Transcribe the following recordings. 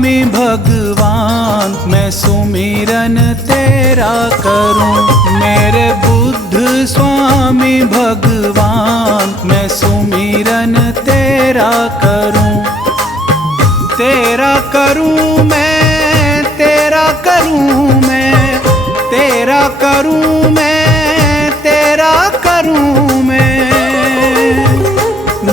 स्वामी भगवान, मैं सुमिरन तेरा करूं। मेरे बुद्ध स्वामी भगवान, मैं सुमिरन तेरा करूं। तेरा करूं मैं, तेरा करूं मैं, तेरा करूं मैं, तेरा करूं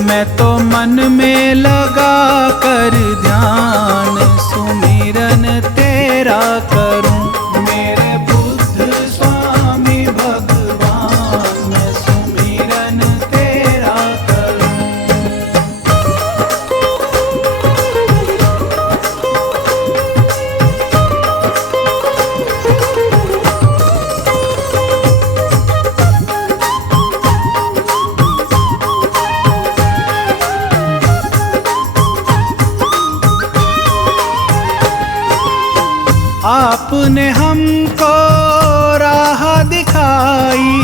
मैं तो मन में लगा कर ध्यान सुमिरन तेरा करूं। मेरे बुद्ध स्वामी भगवान, मैं सुमिरन तेरा करूं। आपने हमको राह दिखाई,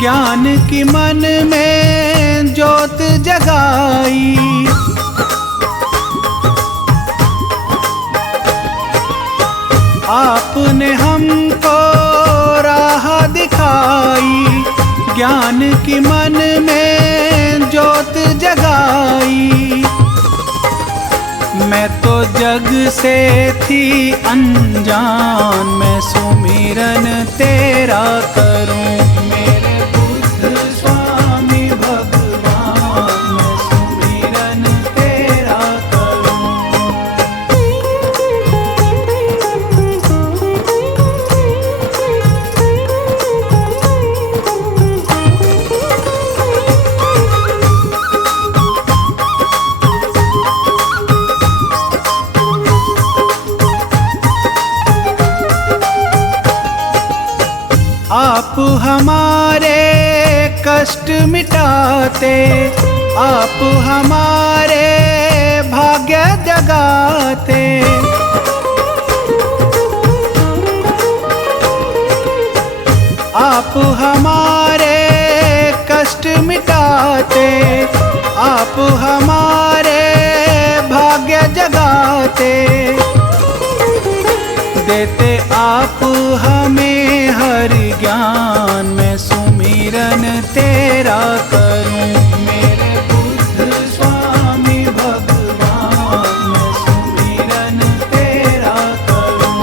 ज्ञान की मन में ज्योत जगाई। आपने हमको राह दिखाई, ज्ञान की मन में ज्योत जगाई। मैं तो जग से थी अनजान, मैं सुमिरन तेरा करूं। मेरे बुद्ध स्वामी भगवान, मैं सुमिरन तेरा करूं। आप हमारे कष्ट मिटाते, आप हमारे भाग्य जगाते। आप हमारे कष्ट मिटाते, आप हमारे भाग्य जगाते। देते आप हमें हर ज्ञान, मैं सुमिरन तेरा करूं। मेरे बुद्ध स्वामी भगवान, मैं सुमिरन तेरा करूं।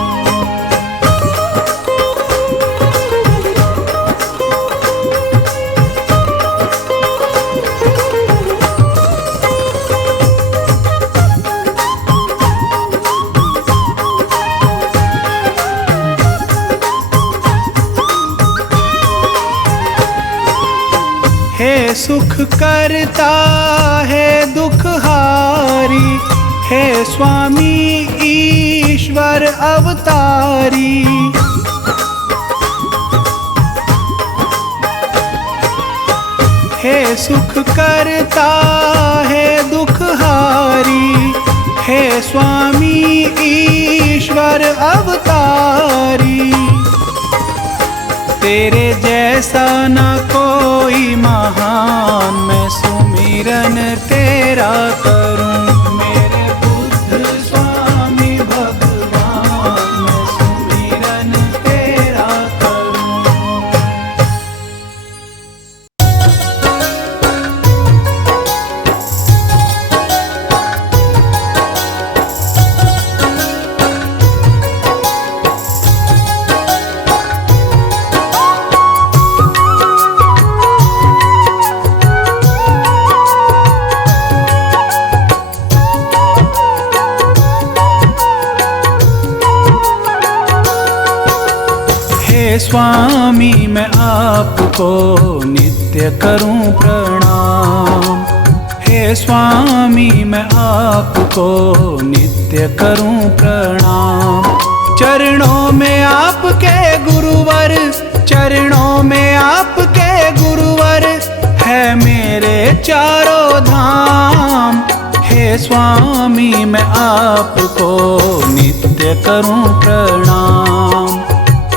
हे सुख करता है दुख हारी, हे स्वामी ईश्वर अवतारी। हे सुख करता है दुख हारी, हे स्वामी ईश्वर अवतारी। तेरे जैसा न कोई महान, मैं सुमिरन तेरा करूं। मेरे बुद्ध स्वामी भगवान, मैं सुमिरन तेरा करूं। स्वामी मैं आपको नित्य करूं प्रणाम। हे स्वामी मैं आपको नित्य करूं प्रणाम। चरणों में आपके गुरुवर, चरणों में आपके गुरुवर है मेरे चारों धाम। हे स्वामी मैं आपको नित्य करूं प्रणाम।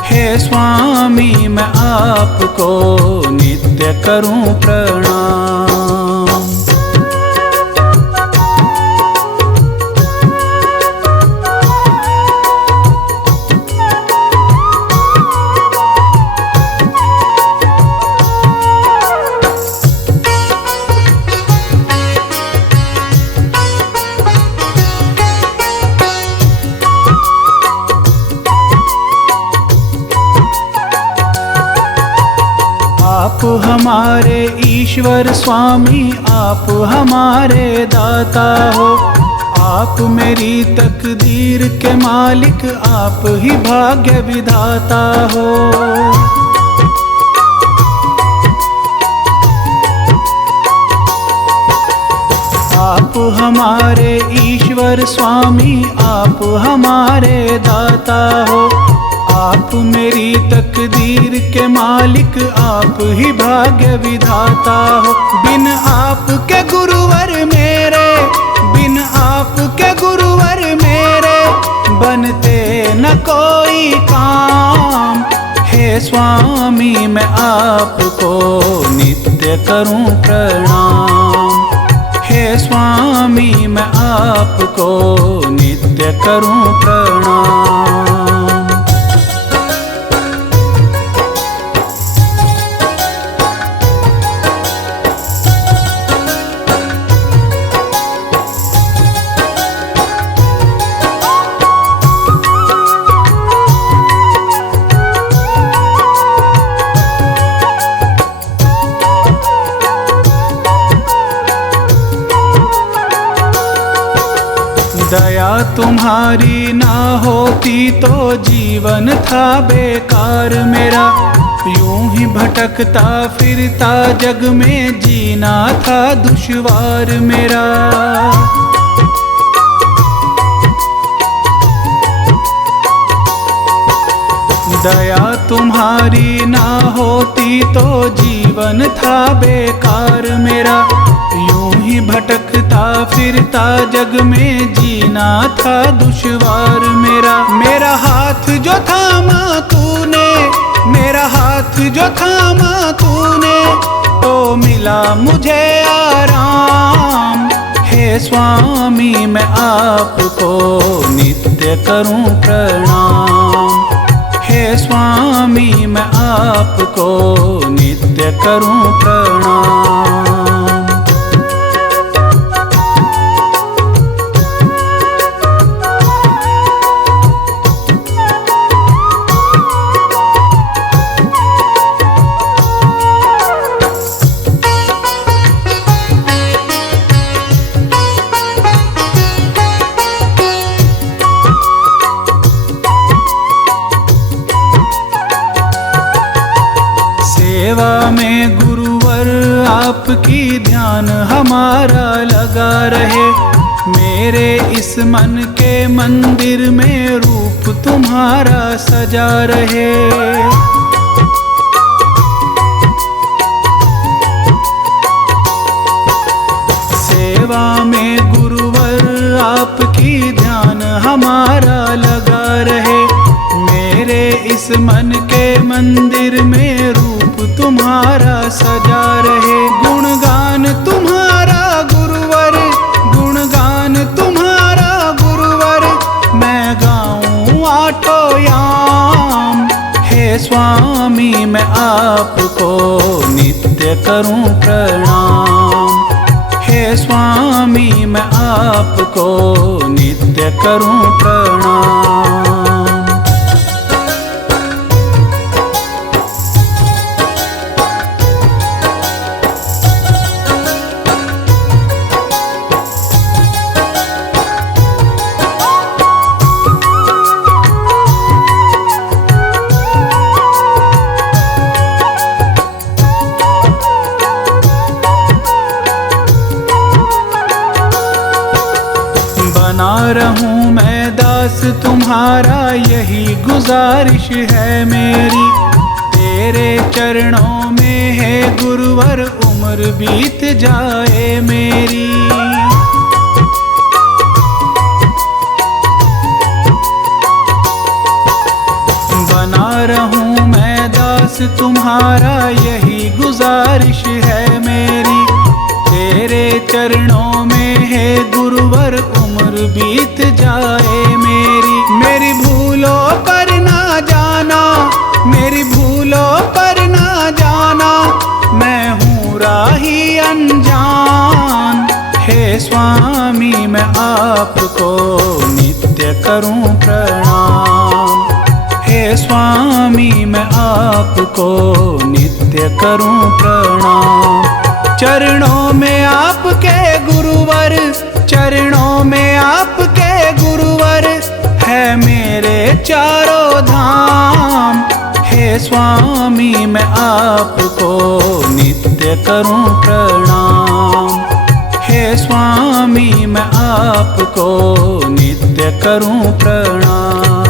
हे स्वामी मैं आपको नित्य करूं प्रणाम। ईश्वर स्वामी आप हमारे दाता हो। आप मेरी तकदीर के मालिक, आप ही भाग्य विधाता हो। आप हमारे ईश्वर स्वामी, आप हमारे दाता हो। आप मेरी तकदीर के मालिक, आप ही भाग्य विधाता हो। बिन आपके गुरुवर मेरे, बिन आपके गुरुवर मेरे, बनते न कोई काम। हे स्वामी मैं आपको नित्य करूं प्रणाम। हे स्वामी मैं आपको नित्य करूं प्रणाम। दया तुम्हारी ना होती तो जीवन था बेकार मेरा। यूं ही भटकता फिरता जग में जीना था दुश्वार मेरा। दया तुम्हारी ना होती तो जीवन था बेकार मेरा। यूं ही भटकता फिरता जग में जीना था दुश्वार मेरा। मेरा हाथ जो थामा तूने, मेरा हाथ जो थामा तूने, तो मिला मुझे आराम। हे स्वामी मैं आपको नित्य करूं प्रणाम। हे स्वामी मैं आपको नित्य करूं प्रणाम। सेवा में गुरुवर आपकी ध्यान हमारा लगा रहे। मेरे इस मन के मंदिर में रूप तुम्हारा सजा रहे। सेवा में गुरुवर आपकी ध्यान हमारा लगा रहे। मेरे इस मन के मंदिर में रूप तुम्हारा सजा रहे। गुणगान तुम्हारा गुरुवर, गुणगान तुम्हारा गुरुवर, मैं गाऊं आठो याम। हे स्वामी मैं आपको नित्य करूं प्रणाम। हे स्वामी मैं आपको नित्य करूं प्रणाम। बना रहूं मैं दास तुम्हारा, यही गुजारिश है मेरी। तेरे चरणों में है गुरुवर, उम्र बीत जाए मेरी। बना रहूं मैं दास तुम्हारा, यही गुजारिश है मेरी। तेरे चरणों में है गुरुवर, उम्र बीत जाए मेरी। मेरी भूलों पर ना जाना, मेरी भूलों पर ना जाना, मैं हूँ राही अनजान। हे स्वामी मैं आपको नित्य करूं प्रणाम। हे स्वामी मैं आपको नित्य करूं प्रणाम। चरणों में आपके गुरुवर, चरणों में आपके गुरुवर है मेरे चारों धाम। हे स्वामी मैं आपको नित्य करूं प्रणाम। हे स्वामी मैं आपको नित्य करूं प्रणाम।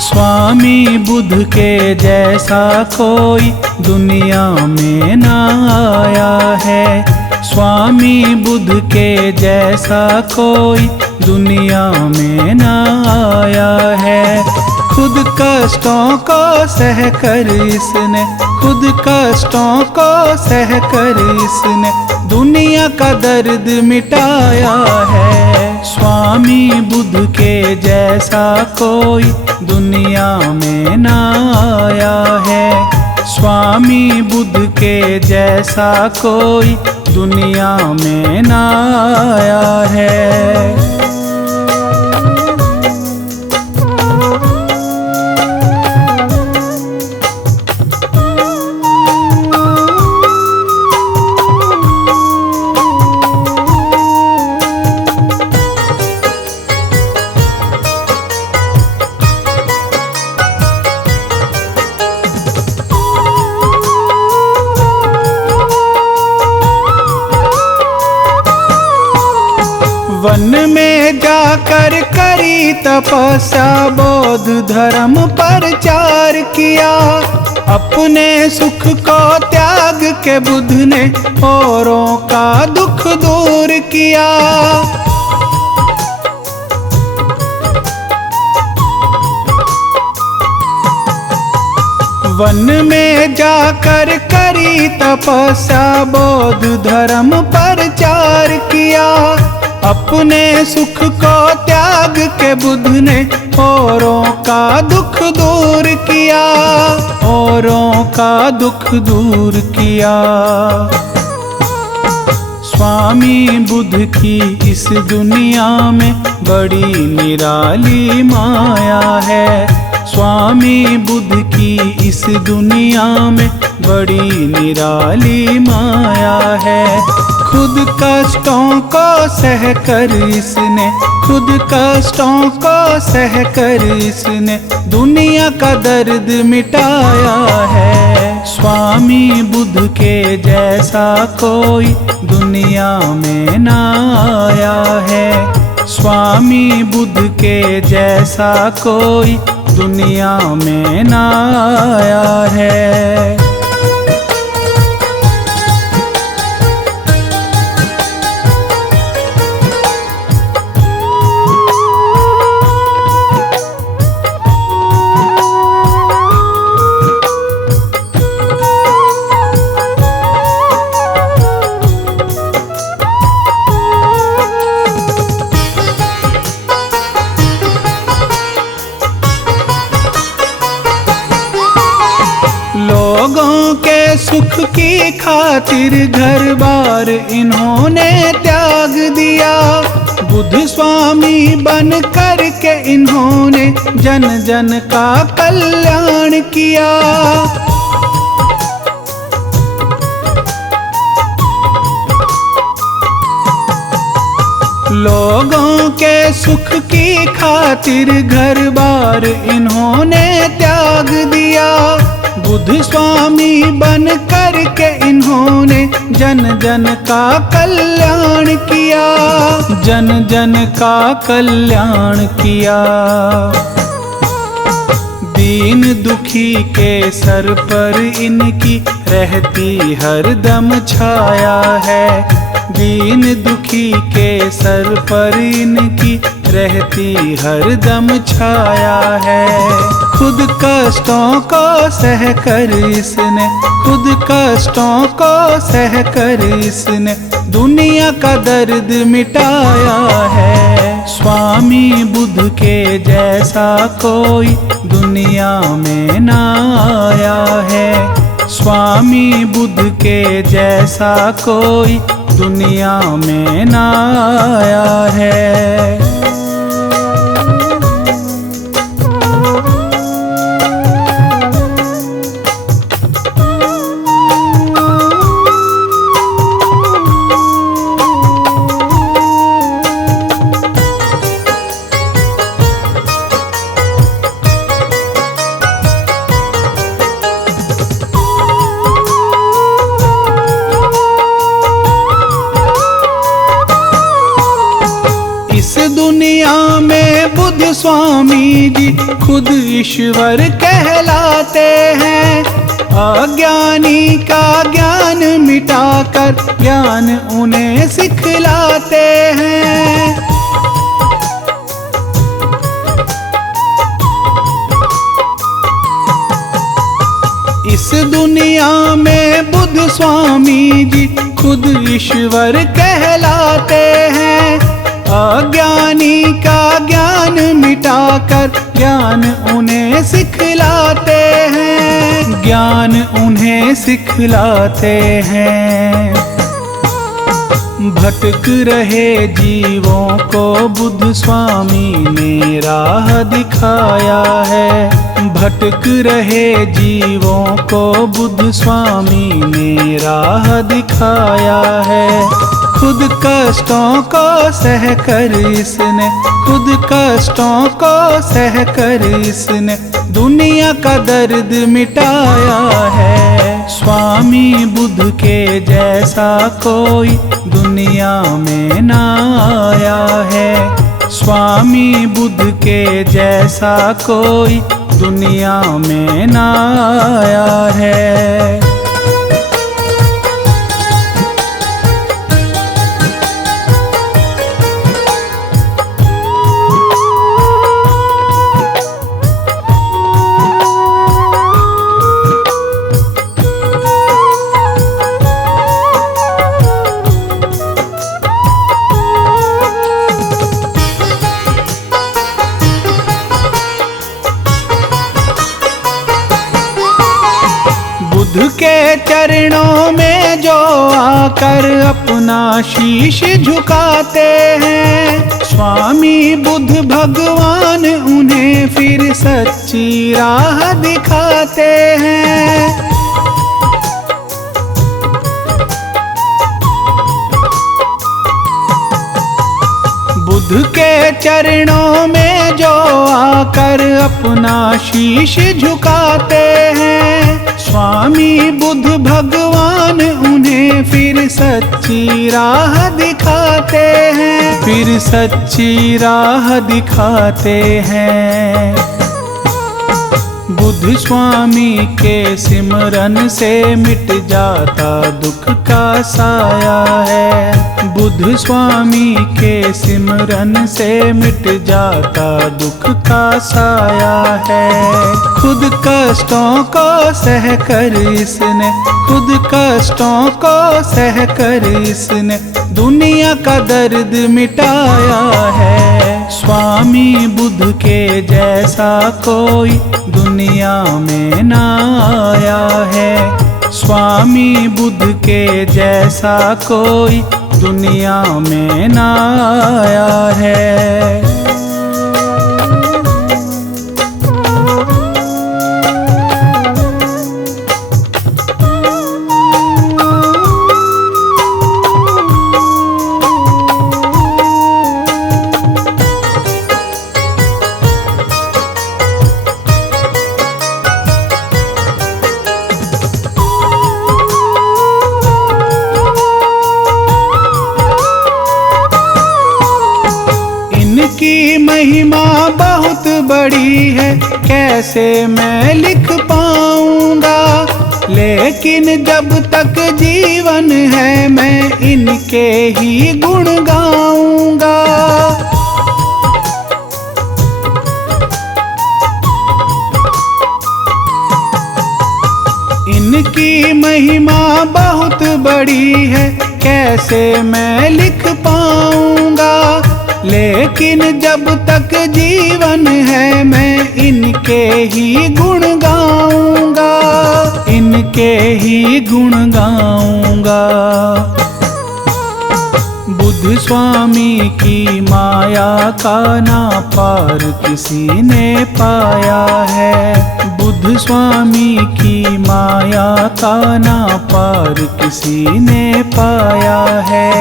स्वामी बुद्ध के जैसा कोई दुनिया में ना आया है। स्वामी बुद्ध के जैसा कोई दुनिया में ना आया है। खुद कष्टों को सह कर इसने, खुद कष्टों को सह कर इसने दुनिया का दर्द मिटाया है। स्वामी बुद्ध के जैसा कोई दुनिया में ना आया है। स्वामी बुद्ध के जैसा कोई दुनिया में ना आया है। वन में जाकर करी तपस्या, बौद्ध धर्म प्रचार किया। अपने सुख को त्याग के बुद्ध ने औरों का दुख दूर किया। वन में जाकर करी तपस्या, बौद्ध धर्म प्रचार किया। अपने सुख को त्याग के बुद्ध ने औरों का दुख दूर किया, औरों का दुख दूर किया। स्वामी बुद्ध की इस दुनिया में बड़ी निराली माया है। स्वामी बुद्ध की इस दुनिया में बड़ी निराली माया है। खुद कष्टों को सह कर इसने, खुद कष्टों को सह कर इसने दुनिया का दर्द मिटाया है। स्वामी बुद्ध के जैसा कोई दुनिया में ना आया है। स्वामी बुद्ध के जैसा कोई दुनिया में ना आया है। लोगों के सुख की खातिर घर बार इन्होंने त्याग दिया। बुद्ध स्वामी बन कर के इन्होंने जन जन का कल्याण किया। लोगों के सुख की खातिर घर बार इन्होंने त्याग दिया। बुद्ध स्वामी बन कर के इन्होंने जन जन का कल्याण किया, जन जन का कल्याण किया। दीन दुखी के सर पर इनकी रहती हरदम छाया है। दीन दुखी के सर पर इनकी रहती हरदम छाया है। खुद कष्टों को सह कर इसने, खुद कष्टों को सह कर इसने दुनिया का दर्द मिटाया है। स्वामी बुद्ध के जैसा कोई दुनिया में ना आया है। स्वामी बुद्ध के जैसा कोई दुनिया में ना आया है। दुनिया में बुद्ध स्वामी जी खुद ईश्वर कहलाते हैं। अज्ञानी का ज्ञान मिटाकर ज्ञान उन्हें सिखलाते हैं। इस दुनिया में बुद्ध स्वामी जी खुद ईश्वर कहलाते हैं। अज्ञानी का ज्ञान मिटाकर ज्ञान उन्हें सिखलाते हैं, ज्ञान उन्हें सिखलाते हैं। भटक रहे जीवों को बुद्ध स्वामी ने राह दिखाया है। भटक रहे जीवों को बुद्ध स्वामी ने राह दिखाया है। खुद कष्टों को सह कर इसने, खुद कष्टों को सह कर इसने दुनिया का दर्द मिटाया है। स्वामी बुद्ध के जैसा कोई दुनिया में ना आया है। स्वामी बुद्ध के जैसा कोई दुनिया में ना आया है। बुद्ध के चरणों में जो आकर अपना शीश झुकाते हैं, स्वामी बुद्ध भगवान उन्हें फिर सच्ची राह दिखाते हैं। बुद्ध के चरणों में जो आकर अपना शीश झुकाते हैं, स्वामी बुद्ध भगवान उन्हें फिर सच्ची राह दिखाते हैं, फिर सच्ची राह दिखाते हैं। बुद्ध स्वामी के सिमरन से मिट जाता दुख का साया है। बुद्ध स्वामी के सिमरन से मिट जाता दुख का साया है। खुद कष्टों को सह कर इसने, खुद कष्टों को सह कर इसने दुनिया का दर्द मिटाया है। स्वामी बुद्ध के जैसा कोई दुनिया में ना आया है। स्वामी बुद्ध के जैसा कोई दुनिया में ना आया है। की महिमा बहुत बड़ी है, कैसे मैं लिख पाऊंगा। लेकिन जब तक जीवन है मैं इनके ही गुण गाऊंगा। की महिमा बहुत बड़ी है, कैसे मैं लिख पाऊंगा। लेकिन जब तक जीवन है मैं इनके ही गुण गाऊंगा, इनके ही गुण गाऊंगा। बुद्ध स्वामी की माया का ना पार किसी ने पाया है। बुद्ध स्वामी की माया का ना पार किसी ने पाया है।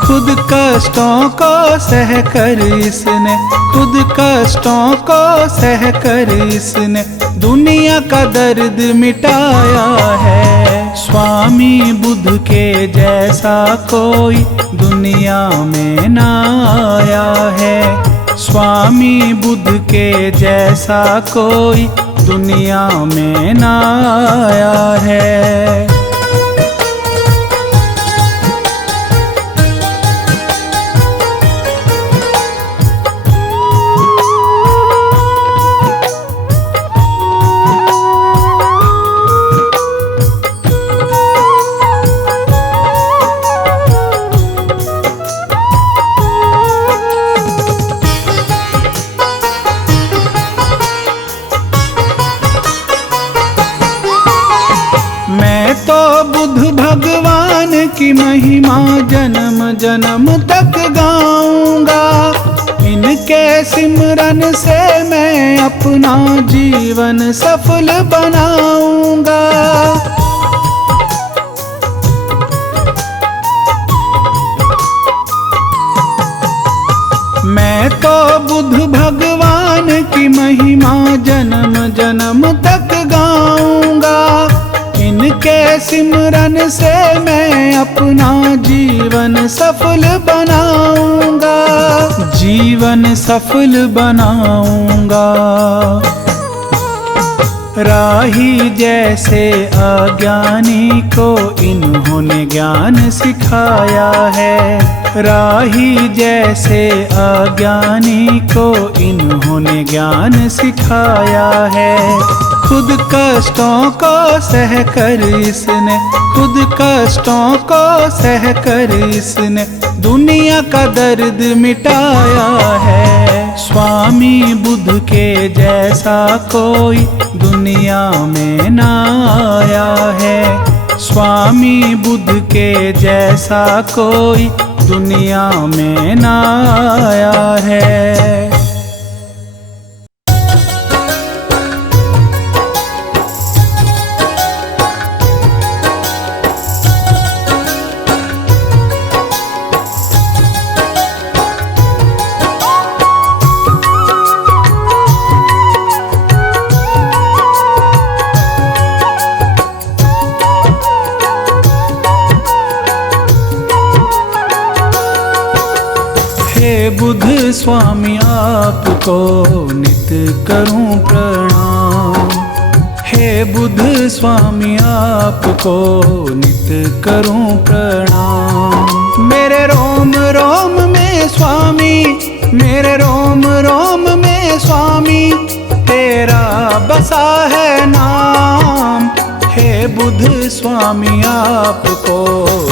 खुद कष्टों को सह कर इसने, खुद कष्टों को सह कर इसने दुनिया का दर्द मिटाया है। स्वामी बुद्ध के जैसा कोई दुनिया में ना आया है। स्वामी बुद्ध के जैसा कोई दुनिया में ना आया है। भगवान की महिमा जन्म जन्म तक गाऊंगा। इनके सिमरन से मैं अपना जीवन सफल बनाऊंगा। मैं तो बुद्ध भगवान की महिमा जन्म जन्म तक गाऊंगा। इनके सिमरन से मैं अपना जीवन सफल बनाऊंगा, जीवन सफल बनाऊंगा। राही जैसे अज्ञानी को इन्होंने ज्ञान सिखाया है। राही जैसे अज्ञानी को इन्होंने ज्ञान सिखाया है। खुद कष्टों को सह कर इसने, खुद कष्टों को सह कर इसने दुनिया का दर्द मिटाया है। स्वामी बुद्ध के जैसा कोई दुनिया में ना आया है। स्वामी बुद्ध के जैसा कोई दुनिया में ना आया है। बुद्ध स्वामी आपको नित करूं प्रणाम। हे बुद्ध स्वामी आपको नित करूं प्रणाम। मेरे रोम रोम में स्वामी, मेरे रोम रोम में स्वामी तेरा बसा है नाम। हे बुद्ध स्वामी आपको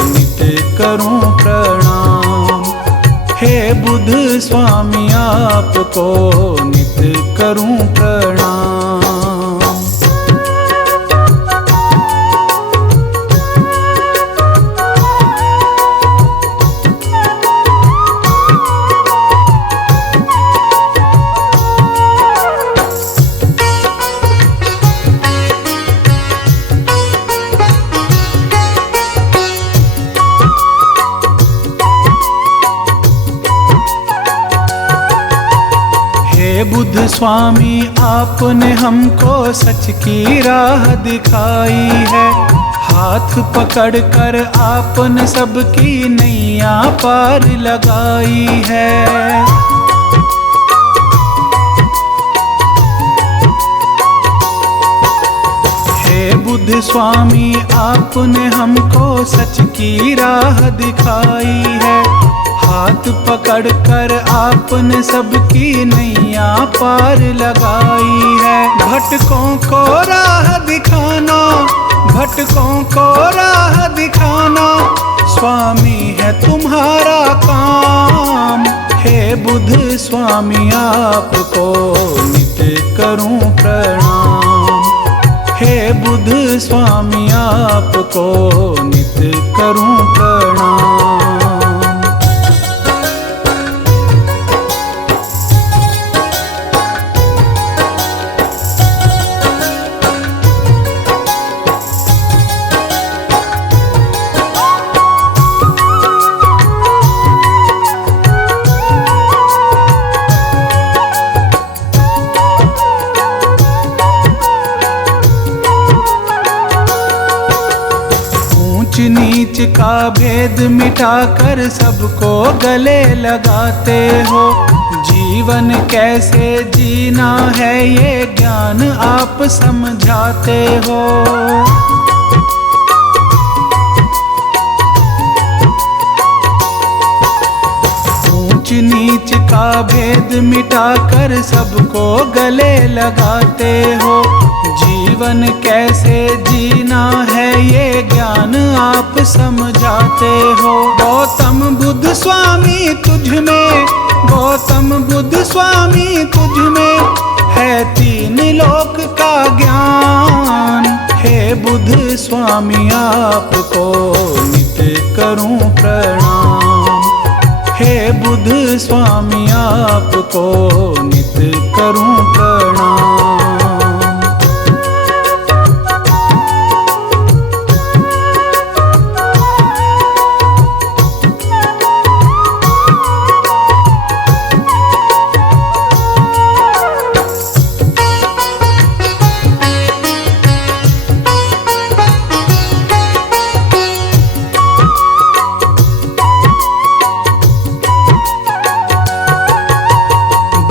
नित करूं प्रणाम। हे बुद्ध स्वामी आपको नित करूं प्रणाम। बुद्ध स्वामी आपने हमको सच की राह दिखाई है। हाथ पकड़कर आपने सबकी नैया पार लगाई है। हे बुद्ध स्वामी आपने हमको सच की राह दिखाई है। हाथ पकड़कर आपने सबकी नैया पार लगाई है। भटकों को राह दिखाना, भटकों को राह दिखाना स्वामी है तुम्हारा काम। हे बुद्ध स्वामी आपको नित करूं प्रणाम। हे बुद्ध स्वामी आपको नित करूं प्रणाम। नीच का भेद मिटाकर सबको गले लगाते हो। जीवन कैसे जीना है ये ज्ञान आप समझाते हो। ऊंच नीच का भेद मिटाकर सबको गले लगाते हो। जीवन कैसे जीना है ये ज्ञान आप समझाते हो। गौतम बुद्ध स्वामी तुझ में, गौतम बुद्ध स्वामी तुझ में है तीन लोक का ज्ञान। हे बुद्ध स्वामी आपको नित करूं प्रणाम। हे बुद्ध स्वामी आपको नित करूं प्रणाम।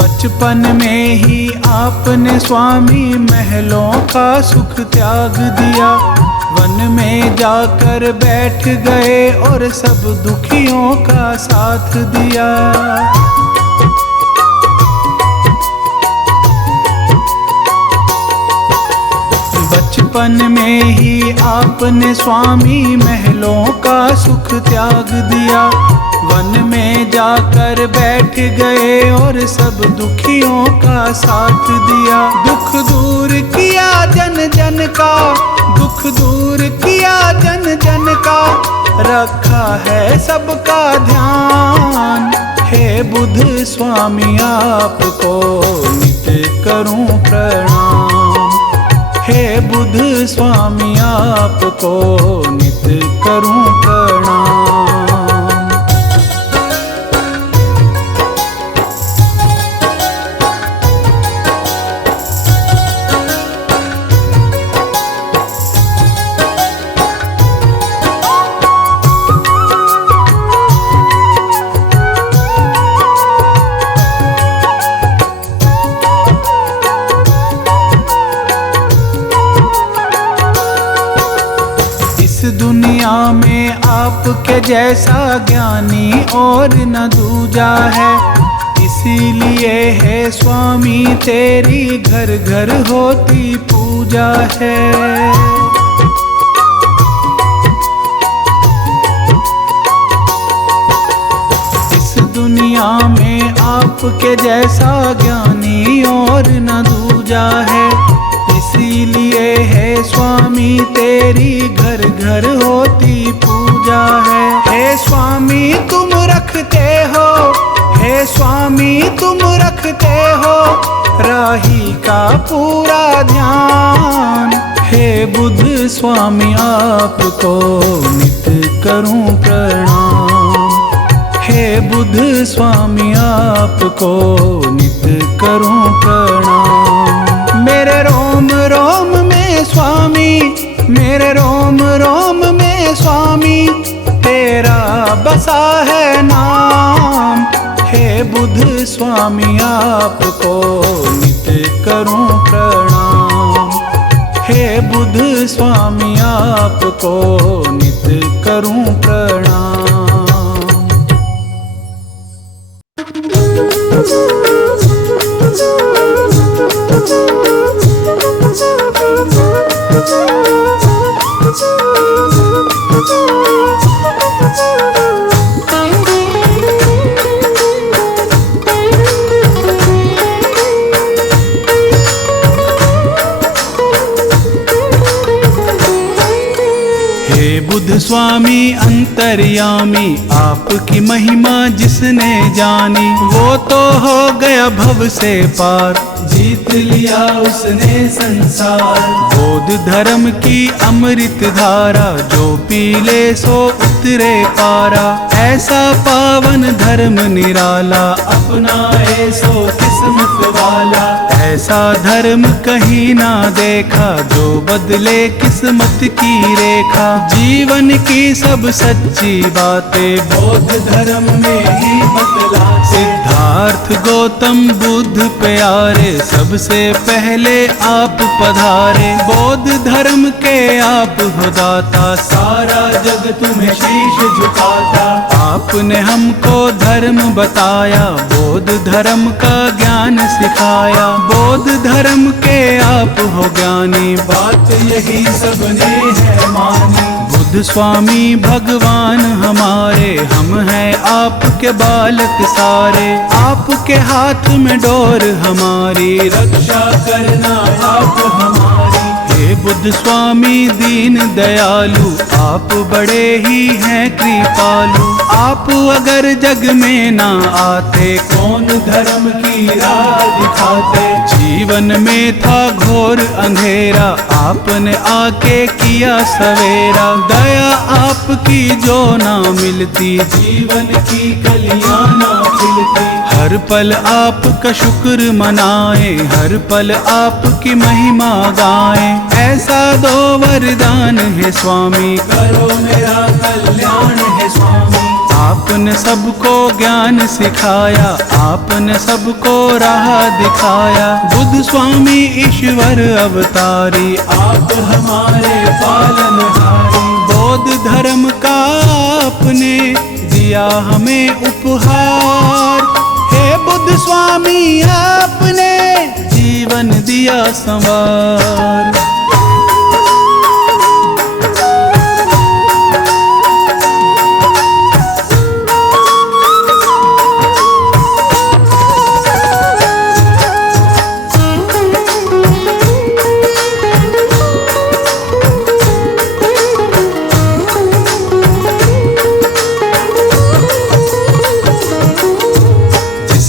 बचपन में ही आपने स्वामी महलों का सुख त्याग दिया। वन में जाकर बैठ गए और सब दुखियों का साथ दिया। बचपन में ही आपने स्वामी महलों का सुख त्याग दिया। वन में जाकर बैठ गए और सब दुखियों का साथ दिया। दुख दूर किया जन जन का, दुख दूर किया जन जन का, रखा है सबका ध्यान। हे बुद्ध स्वामी आपको नित करूं प्रणाम। हे बुद्ध स्वामी आपको नित करूं प्रणाम। दुनिया में आपके जैसा ज्ञानी और न दूजा है। इसीलिए है स्वामी तेरी घर घर होती पूजा है। इस दुनिया में आपके जैसा ज्ञानी और न दूजा है। इसीलिए है स्वामी तेरी घर घर होती पूजा है। हे स्वामी तुम रखते हो, हे स्वामी तुम रखते हो राही का पूरा ध्यान। हे बुद्ध स्वामी आपको नित करूं प्रणाम। हे बुद्ध स्वामी आपको नित करूं प्रणाम। मेरे रोम रोम में स्वामी, मेरे रोम रोम में स्वामी तेरा बसा है नाम। हे बुद्ध स्वामी आपको नित करूं प्रणाम। हे बुद्ध स्वामी आपको नित करूं प्रणाम। स्वामी अंतर्यामी, आपकी महिमा जिसने जानी, वो तो हो गया भव से पार, जीत लिया उसने संसार। बोध धर्म की अमृत धारा, जो पी ले सो उतरे पारा। ऐसा पावन धर्म निराला, अपनाए सो किस्मत वाला। ऐसा धर्म कहीं ना देखा, जो बदले किस्मत की रेखा। जीवन की सब सच्ची बातें बौद्ध धर्म में ही बतलाते। सिद्धार्थ गौतम बुद्ध प्यारे, सबसे पहले आप पधारे। बौद्ध धर्म के आप हो दाता, सारा जग तुम्हें शीश झुकाता। आपने हमको धर्म बताया, बौद्ध धर्म का ज्ञान सिखाया। बौद्ध धर्म के आप हो ज्ञानी, बात यही सबने है मानी। बुद्ध स्वामी भगवान हमारे, हम हैं आपके बालक सारे। आपके हाथ में डोर हमारी, रक्षा करना आप हमारी। हे बुद्ध स्वामी दीन दयालु, आप बड़े ही हैं कृपालु। आप अगर जग में ना आते, कौन धर्म की राह दिखाते। जीवन में था घोर अंधेरा, आपने आके किया सवेरा। दया आपकी जो ना मिलती, जीवन की कलियां ना खिलती। हर पल आपका शुक्र मनाए, हर पल आपकी महिमा गाएं। ऐसा दो वरदान है स्वामी, करो मेरा कल्याण है स्वामी। आपने सबको ज्ञान सिखाया, आपने सबको राह दिखाया। बुद्ध स्वामी ईश्वर अवतारी, आप हमारे पालनहारी। बौद्ध धर्म का आपने दिया हमें उपहार। हे बुद्ध स्वामी आपने जीवन दिया संवार।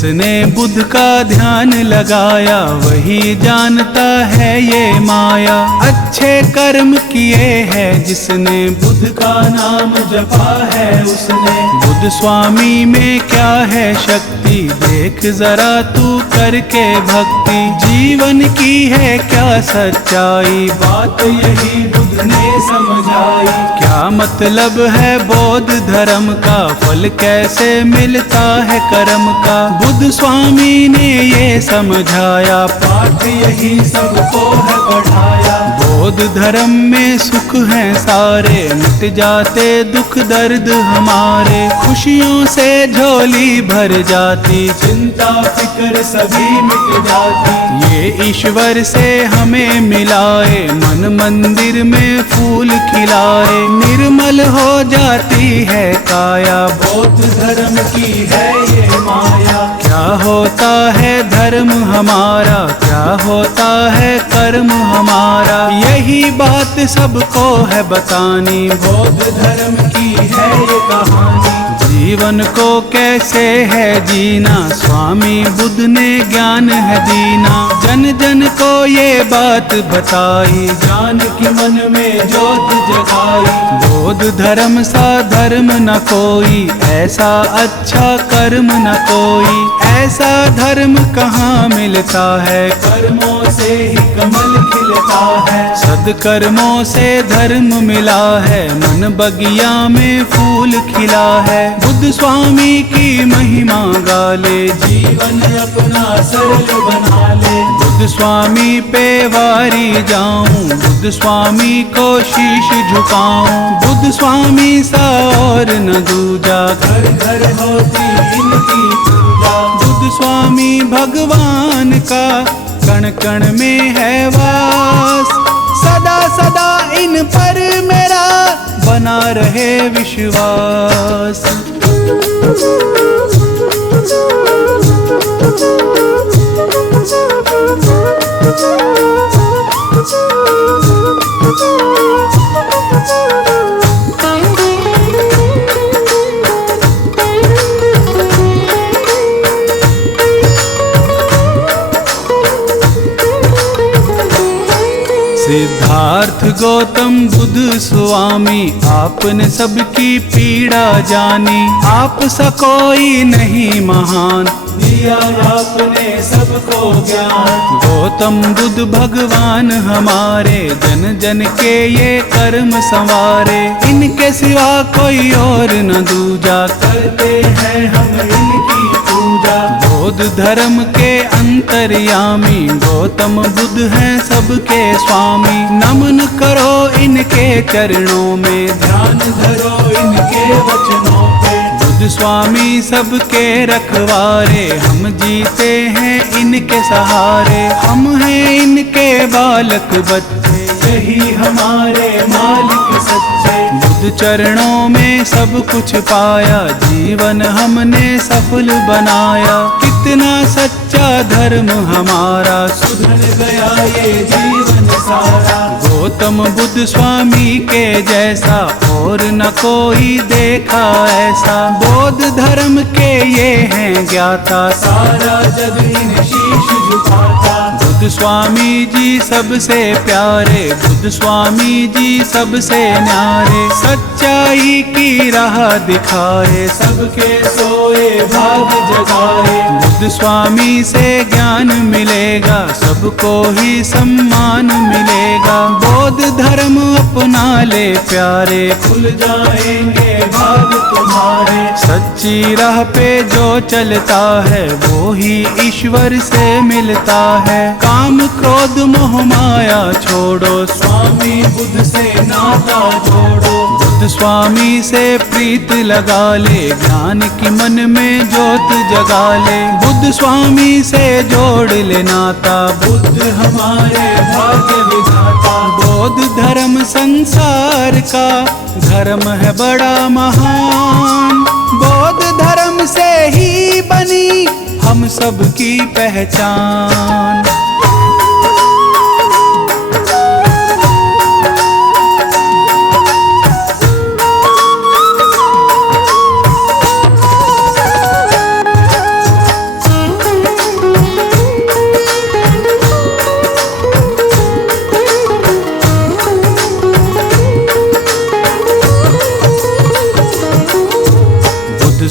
जिसने बुद्ध का ध्यान लगाया, वही जानता है ये माया। अच्छे कर्म किए हैं जिसने, बुद्ध का नाम जपा है उसने। बुद्ध स्वामी में क्या है शक्ति, देख जरा तू करके भक्ति। जीवन की है क्या सच्चाई, बात यही बुद्ध ने समझाई। क्या मतलब है बौद्ध धर्म का, फल कैसे मिलता है कर्म का। बुद्ध स्वामी ने ये समझाया, पाठ यही सबको है पढ़ाया। बौद्ध धर्म में सुख है सारे, मिट जाते दुख दर्द हमारे। खुशियों से झोली भर जाती, चिंता फिक्र सभी मिट जाती। ये ईश्वर से हमें मिलाए, मन मंदिर में फूल खिलाए। निर्मल हो जाती है काया, बौद्ध धर्म की है ये माया। क्या होता है धर्म हमारा, क्या होता है कर्म हमारा। यही बात सबको है बतानी, बौद्ध धर्म की है ये कहानी। जीवन को कैसे है जीना, स्वामी बुद्ध ने ज्ञान है दीना। जन जन को ये बात बताई, जान की मन में ज्योत जगाई। बौद्ध धर्म सा धर्म न कोई, ऐसा अच्छा कर्म न कोई। ऐसा धर्म कहाँ मिलता है, कर्मों से ही कमल खिलता है। सदकर्मों से धर्म मिला है, मन बगिया में फूल खिला है। बुद्ध स्वामी की महिमा गाले, जीवन अपना सरल बना ले। बुद्ध स्वामी पे वारी जाऊं, बुद्ध स्वामी को शीश झुकाऊं। बुद्ध स्वामी सा और न दूजा, घर घर होती इनकी पूजा। बुद्ध स्वामी भगवान का कण कण में है वास। सदा सदा इन पर मेरा बना रहे विश्वास। सिद्धार्थ गौतम बुद्ध स्वामी, आपने सबकी पीड़ा जानी। आप सा कोई नहीं महान, दिया आपने सबको ज्ञान। गौतम बुद्ध भगवान हमारे, जन जन के ये कर्म संवारे। इनके सिवा कोई और न दूजा, करते हैं हम इनकी पूजा। बौद्ध धर्म के अंतर्यामी, गौतम बुद्ध हैं सबके स्वामी। नमन करो इनके चरणों में, ध्यान धरो इनके वचनों पे। बुद्ध स्वामी सबके रखवारे, हम जीते हैं इनके सहारे। हम हैं इनके बालक बच्चे, यही हमारे मालिक सच्चे। बुद्ध चरणों में सब कुछ पाया, जीवन हमने सफल बनाया। कितना सच्चा धर्म हमारा, सुधर गया ये जीवन सारा। गौतम बुद्ध स्वामी के जैसा और न कोई देखा ऐसा। बौद्ध धर्म के ये हैं ज्ञाता, सारा जग इन शीश झुकाता। बुद्ध स्वामी जी सबसे प्यारे, बुद्ध स्वामी जी सबसे न्यारे। सच्चाई की राह दिखाए, सबके सोए भाग जगाए। बुद्ध स्वामी से ज्ञान मिलेगा, सबको ही सम्मान मिलेगा। बौद्ध धर्म अपना ले प्यारे, खुल जाएंगे भाग तुम्हारे। सच्ची राह पे जो चलता है, वो ही ईश्वर से मिलता है। काम क्रोध मोह माया छोड़ो, स्वामी बुद्ध से नाता जोड़ो। बुद्ध स्वामी से प्रीत लगा ले, ज्ञान की मन में ज्योत जगा ले। बुद्ध स्वामी से जोड़ ले नाता, बुद्ध हमारे भाग्य विधाता। बौद्ध धर्म संसार का धर्म है बड़ा महान। बौद्ध धर्म से ही बनी हम सबकी पहचान।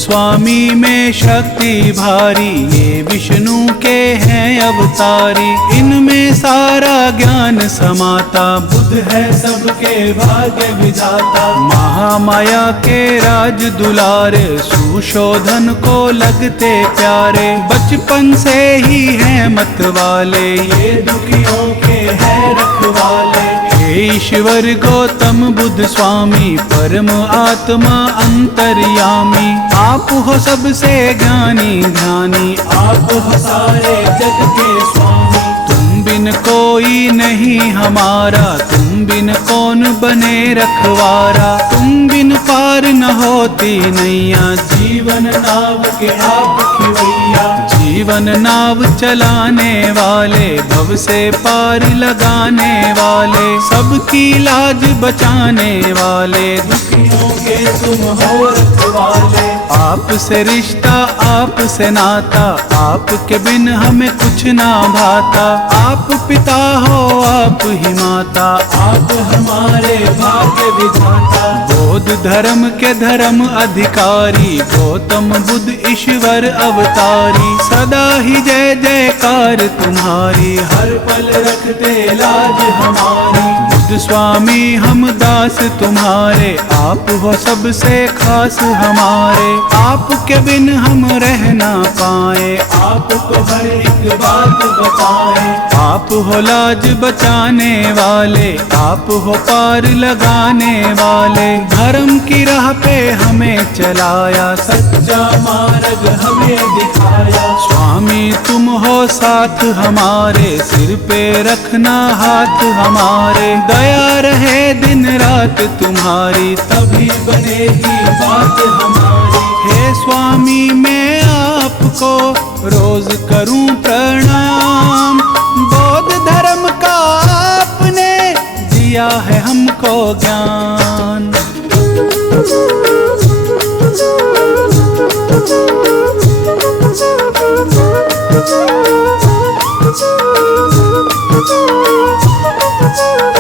स्वामी में शक्ति भारी, ये विष्णु के हैं अवतारी। इनमें सारा ज्ञान समाता, बुद्ध है सबके भाग्य विधाता। महामाया के राज दुलारे, सुशोधन को लगते प्यारे। बचपन से ही हैं मत वाले, ये दुखियों के हैं रखवाले। ईश्वर गौतम बुद्ध स्वामी, परम आत्मा अंतर्यामी। आप हो सबसे ज्ञानी ध्यानी, आप हो सारे जग के स्वामी। तुम बिन कोई नहीं हमारा, तुम बिन कौन बने रखवारा। तुम बिन पार न होती नैया, जीवन नाव के आप खिवैया। जीवन नाव चलाने वाले, भव से पार लगाने वाले। सबकी लाज बचाने वाले, दुखियों के तुम हो रखवाले। आप से रिश्ता आप से नाता, आपके बिन हमें कुछ ना भाता। आप पिता हो आप ही माता, आप हमारे भाग्य विधाता। बौद्ध धर्म के धर्म अधिकारी, गौतम बुद्ध ईश्वर अवतारी। सदा ही जय जयकार तुम्हारी, हर पल रखते लाज हमारी। बुद्ध स्वामी हम दास तुम्हारे, आप हो सबसे खास हमारे। आपके बिन हम रह ना पाए, आपको हर एक बात बताए। आप हो लाज बचाने वाले, आप हो पार लगाने वाले। धर्म की राह पे हमें चलाया, सच्चा मार्ग हमें दिखाया। स्वामी तुम हो साथ हमारे, सिर पे रखना हाथ हमारे। दया रहे दिन रात तुम्हारी, तभी बनेगी बात हमारी। हे स्वामी मैं आपको रोज करूं प्रणाम। बौद्ध धर्म का आपने दिया है हमको ज्ञान। Thank you.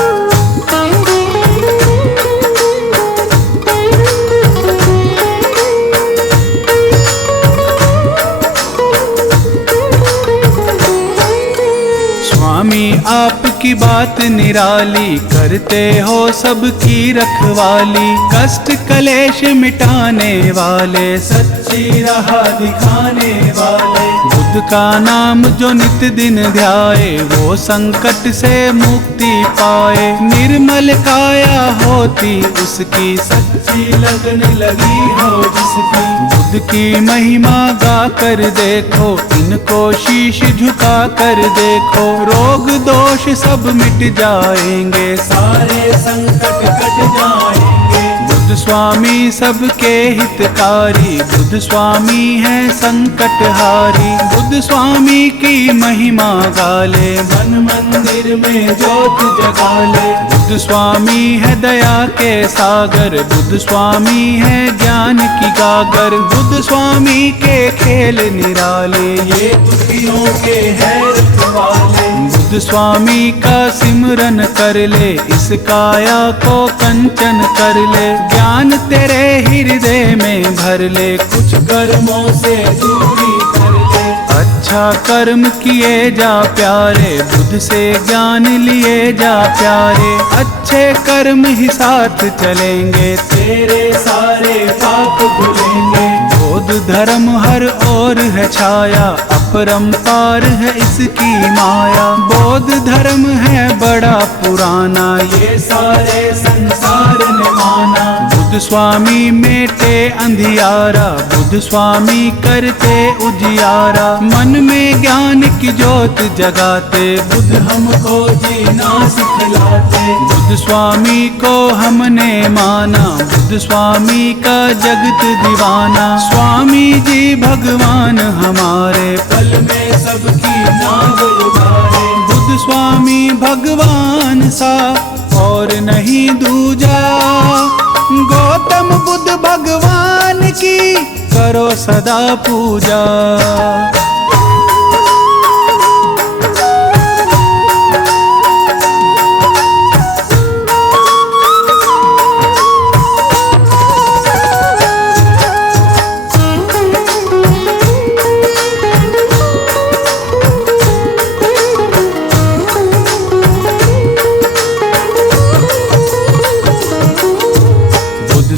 आपकी बात निराली, करते हो सबकी रखवाली। कष्ट कलेश मिटाने वाले, सच्ची राह दिखाने वाले। बुद्ध का नाम जो नित दिन ध्याए, वो संकट से मुक्ति पाए। निर्मल काया होती उसकी, सच्ची लगन लगी हो जिसकी। बुद्ध की महिमा गा कर देखो, इनको शीश झुका कर देखो। रोग दोष सब मिट जाएंगे, सारे संकट कट जाएंगे। बुद्ध स्वामी सबके हितकारी, बुद्ध स्वामी है संकटहारी। बुद्ध स्वामी की महिमा गाले, मन मंदिर में ज्योत जगा ले। बुद्ध स्वामी है दया के सागर, बुद्ध स्वामी है ज्ञान की गागर। बुद्ध स्वामी के खेल निराले, ये दुखियों के है रखवाले। बुद्ध स्वामी का सिमरन कर ले, इस काया को कंचन कर ले। ज्ञान तेरे हृदय में भर ले, कुछ कर्मों से दूरी कर ले। अच्छा कर्म किए जा प्यारे, बुद्ध से ज्ञान लिए जा प्यारे। अच्छे कर्म ही साथ चलेंगे, तेरे सारे पाप धुलेंगे। बौद्ध धर्म हर ओर है छाया, अपरंपार है इसकी माया। बौद्ध धर्म है बड़ा पुराना, ये सारे संसार ने माना। बुद्ध स्वामी मेटे अंधियारा, बुद्ध स्वामी करते उजियारा। मन में ज्ञान की ज्योत जगाते, बुद्ध हमको जीना सिखलाते। बुद्ध स्वामी को हमने माना, बुद्ध स्वामी का जगत दीवाना। स्वामी जी भगवान हमारे, पल में सबकी नाव उबारे। बुद्ध स्वामी भगवान सा और नहीं दूजा। गौतम बुद्ध भगवान की करो सदा पूजा।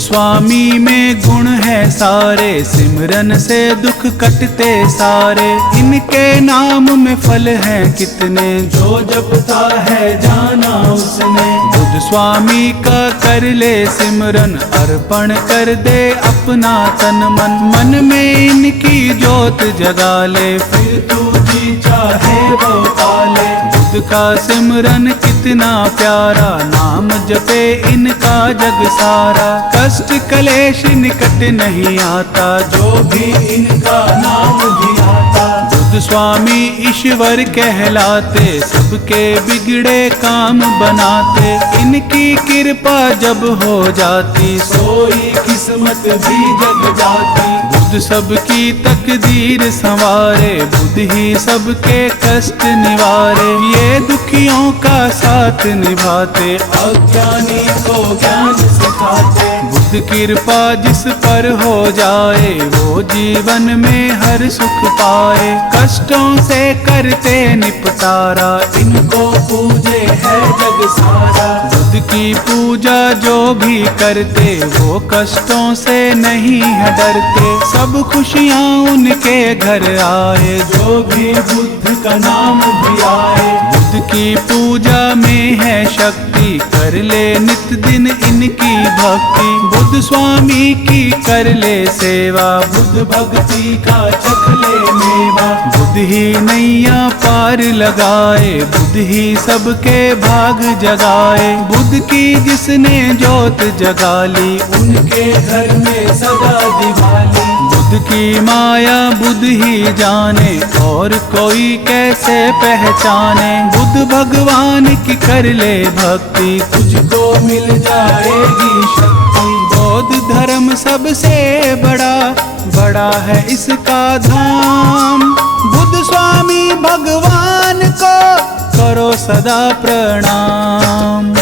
स्वामी में गुण है सारे, सिमरन से दुख कटते सारे। इनके नाम में फल हैं कितने, जो जपता है जाना उसने। बुद्ध स्वामी का कर ले सिमरन, अर्पण कर दे अपना तन मन। मन में इनकी ज्योत जगा ले, फिर तू जी चाहे वो पाले। बुद्ध का सिमरन कितना प्यारा, नाम जपे इनका जग सारा। कष्ट कलेश निकट नहीं आता, जो भी इनका नाम भी आता। बुद्ध स्वामी ईश्वर कहलाते, सबके बिगड़े काम बनाते। इनकी कृपा जब हो जाती, सोई किस्मत भी जग जाती। बुद्ध सबकी तकदीर संवारे, बुद्ध ही सबके कष्ट निवारे। ये दुखियों का साथ निभाते, अज्ञानी को ज्ञान सिखाते। बुद्ध कृपा जिस पर हो जाए, वो जीवन में हर सुख पाए। कष्टों से करते निपटारा, इनको पूजे है जग सारा। बुद्ध की पूजा जो भी करते, वो कष्टों से नहीं है डरते। सब खुशियाँ उनके घर आए, जो भी बुद्ध का नाम भी आए। बुद्ध की पूजा में है शक्ति, कर ले नित दिन इनकी भक्ति। बुद्ध स्वामी की कर ले सेवा, बुद्ध भक्ति का चख ले मेवा। बुद्ध ही नैया पार लगाए, बुद्ध ही सबके भाग जगाए। बुद्ध की जिसने ज्योत जगा ली, उनके घर में सदा दिवाली। बुद्ध की माया बुद्ध ही जाने, और कोई कैसे पहचाने। बुद्ध भगवान की कर ले भक्ति, तुझको मिल जाएगी शक्ति। बौद्ध धर्म सबसे बड़ा, बड़ा है इसका धाम। बुद्ध स्वामी भगवान को करो सदा प्रणाम।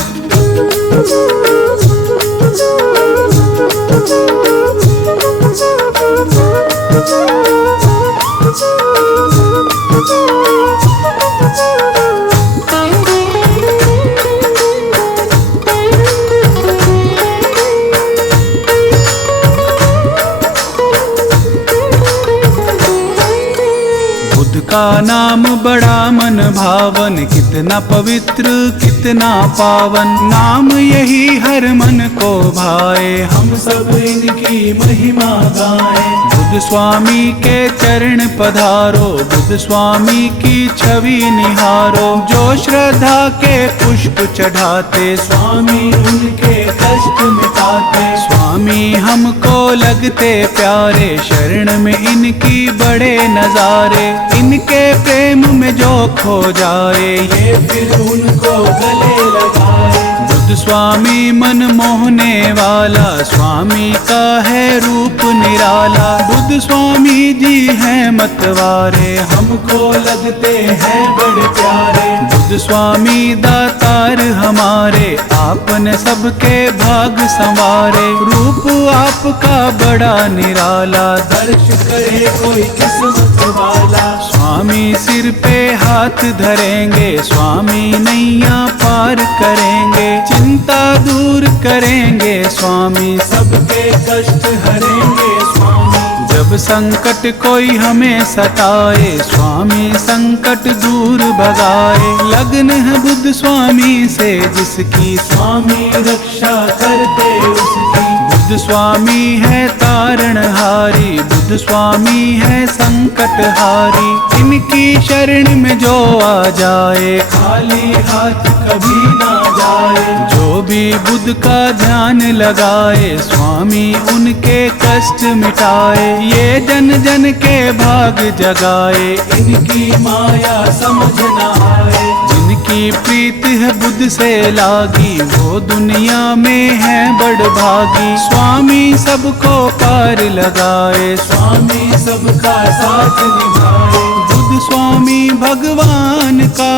का नाम बड़ा मन भावन, कितना पवित्र कितना पावन, नाम यही हर मन को भाए, हम सब इनकी महिमा गाएं। बुद्ध स्वामी के चरण पधारो, बुद्ध स्वामी की छवि निहारो, जो श्रद्धा के पुष्प चढ़ाते, स्वामी उनके कष्ट मिटाते। स्वामी हमको लगते प्यारे, शरण में इनकी बड़े नजारे, इनके प्रेम में जो खो जाए, ये फिर उनको गले लगाए। बुद्ध स्वामी मन मोहने वाला, स्वामी का है रूप निराला, बुद्ध स्वामी जी हैं मतवारे, हमको लगते हैं बड़े प्यारे। बुद्ध स्वामी दातार हमारे, आपने सबके भाग संवारे, रूप आपका बड़ा निराला, दर्श करे कोई किस्मत वाला। स्वामी सिर पे हाथ धरेंगे, स्वामी नैया पार करेंगे, चिंता दूर करेंगे, स्वामी सबके कष्ट हरेंगे स्वामी। जब संकट कोई हमें सताए, स्वामी संकट दूर भगाए, लगन है बुद्ध स्वामी से जिसकी, स्वामी रक्षा करते उसकी। बुद्ध स्वामी है तारणहारी, बुद्ध स्वामी है संकटहारी, इनकी शरण में जो आ जाए, खाली हाथ कभी ना जाए। जो भी बुद्ध का ध्यान लगाए, स्वामी उनके कष्ट मिटाए, ये जन जन के भाग जगाए, इनकी माया समझ ना आए। जिनकी प्रीत है बुद्ध से लागी, वो दुनिया में है बड़ भागी, स्वामी सबको पार लगाए, स्वामी सबका साथ निभाए। बुद्ध स्वामी भगवान का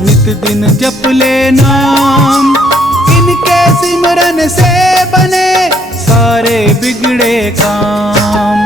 नित दिन जप ले नाम, इनके सिमरन से बने सारे बिगड़े काम।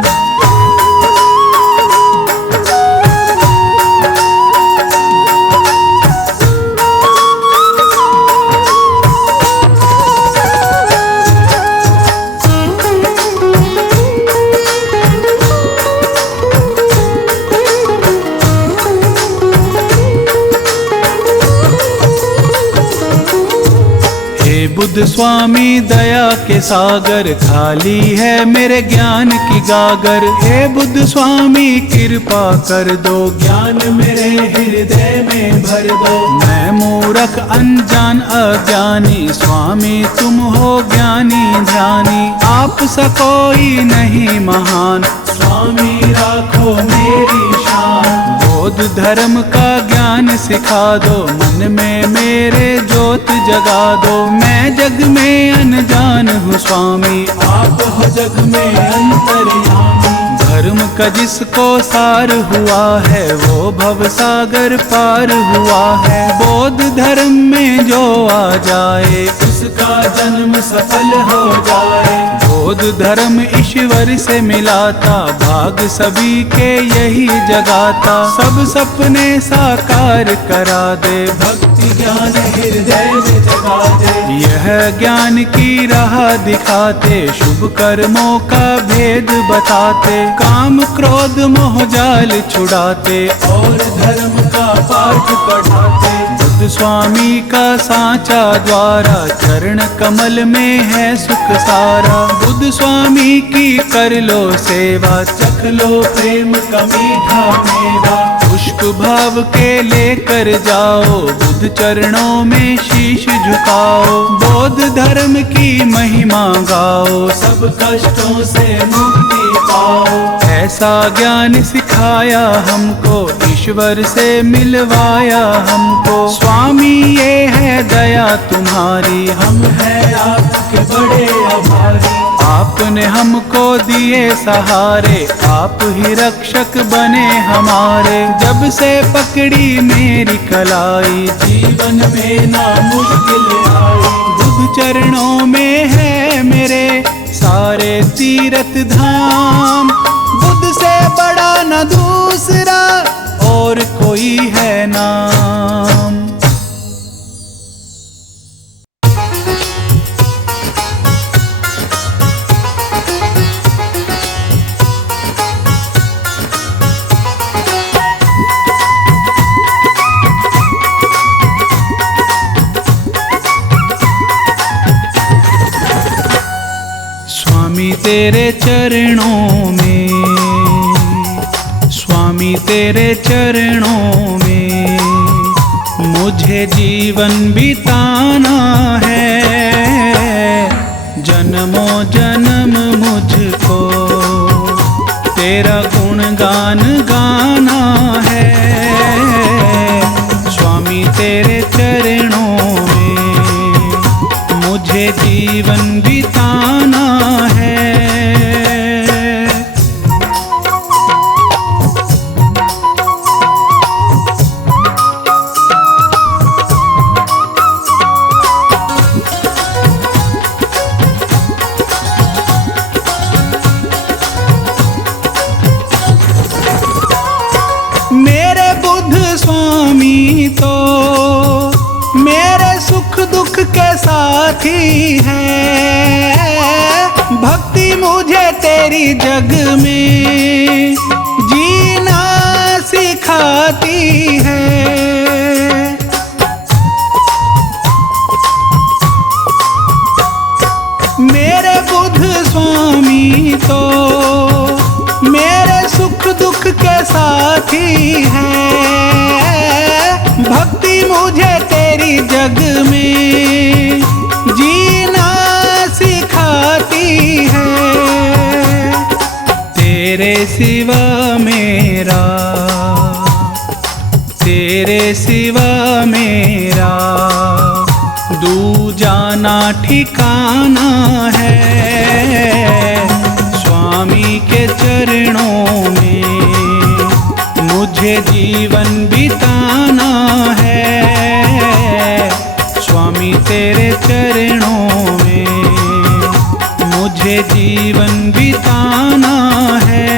बुद्ध स्वामी दया के सागर, खाली है मेरे ज्ञान की गागर, हे बुद्ध स्वामी कृपा कर दो, ज्ञान मेरे हृदय में भर दो। मैं मूर्ख अनजान अज्ञानी, स्वामी तुम हो ज्ञानी ध्यानी, आप सा कोई नहीं महान, स्वामी राखो मेरी शान। बौद्ध धर्म का ज्ञान सिखा दो, मन में मेरे ज्योत जगा दो, मैं जग में अनजान हूँ स्वामी, आप हो जग में अंतर्यामी। धर्म का जिसको सार हुआ है, वो भव सागर पार हुआ है, बौद्ध धर्म में जो आ जाए, उसका जन्म सफल हो जाए। बौद्ध धर्म ईश्वर से मिलाता, भाग सभी के यही जगाता, सब सपने साकार करा दे, भक्ति ज्ञान हृदय में जगा दे। यह ज्ञान की राह दिखाते, शुभ कर्मों का भेद बताते, काम क्रोध मोह जाल छुड़ाते, और धर्म का पाठ पढ़ाते। बुद्ध स्वामी का सांचा द्वारा, चरण कमल में है सुख सारा, बुद्ध स्वामी की कर लो सेवा, चख लो प्रेम का मीठा मेवा। पुष्प भाव के लेकर जाओ, बुद्ध चरणों में शीश झुकाओ, बौद्ध धर्म की महिमा गाओ, सब कष्टों से मुक्ति पाओ। ऐसा ज्ञान सिखाया हमको, ईश्वर से मिलवाया हमको, स्वामी ये है दया तुम्हारी, हम हैं आपके बड़े आभारी। आपने हमको दिए सहारे, आप ही रक्षक बने हमारे, जब से पकड़ी मेरी कलाई, जीवन में ना मुश्किल आई। बुद्ध चरणों में है मेरे सारे तीर्थ धाम, बुद्ध से बड़ा न दूसरा और कोई है नाम। तेरे चरणों में, स्वामी तेरे चरणों में मुझे जीवन बिताना है। जन्मों जन्म मुझको तेरा गुणगान गाना है। स्वामी तेरे चरणों में मुझे जीवन बिताना है। मेरे बुद्ध स्वामी तो मेरे सुख दुख के साथी है। भक्ति मुझे तेरी जग में जीना सिखाती है। मेरे बुद्ध स्वामी तो मेरे सुख दुख के साथी है। भक्ति मुझे तेरी जग में जीना सिखाती है। तेरे सिवा मेरा, तेरे सिवा मेरा दूजा ना ठिकाना है। स्वामी के चरणों में मुझे जीवन बिताना है। स्वामी तेरे चरणों में मुझे जीवन बिताना है।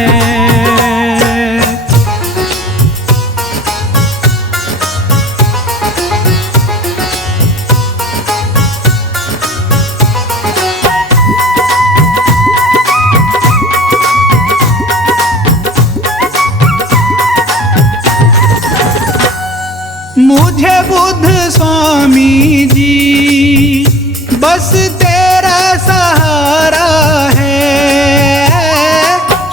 मुझे बुद्ध स्वामी जी बस तेरा सहारा है।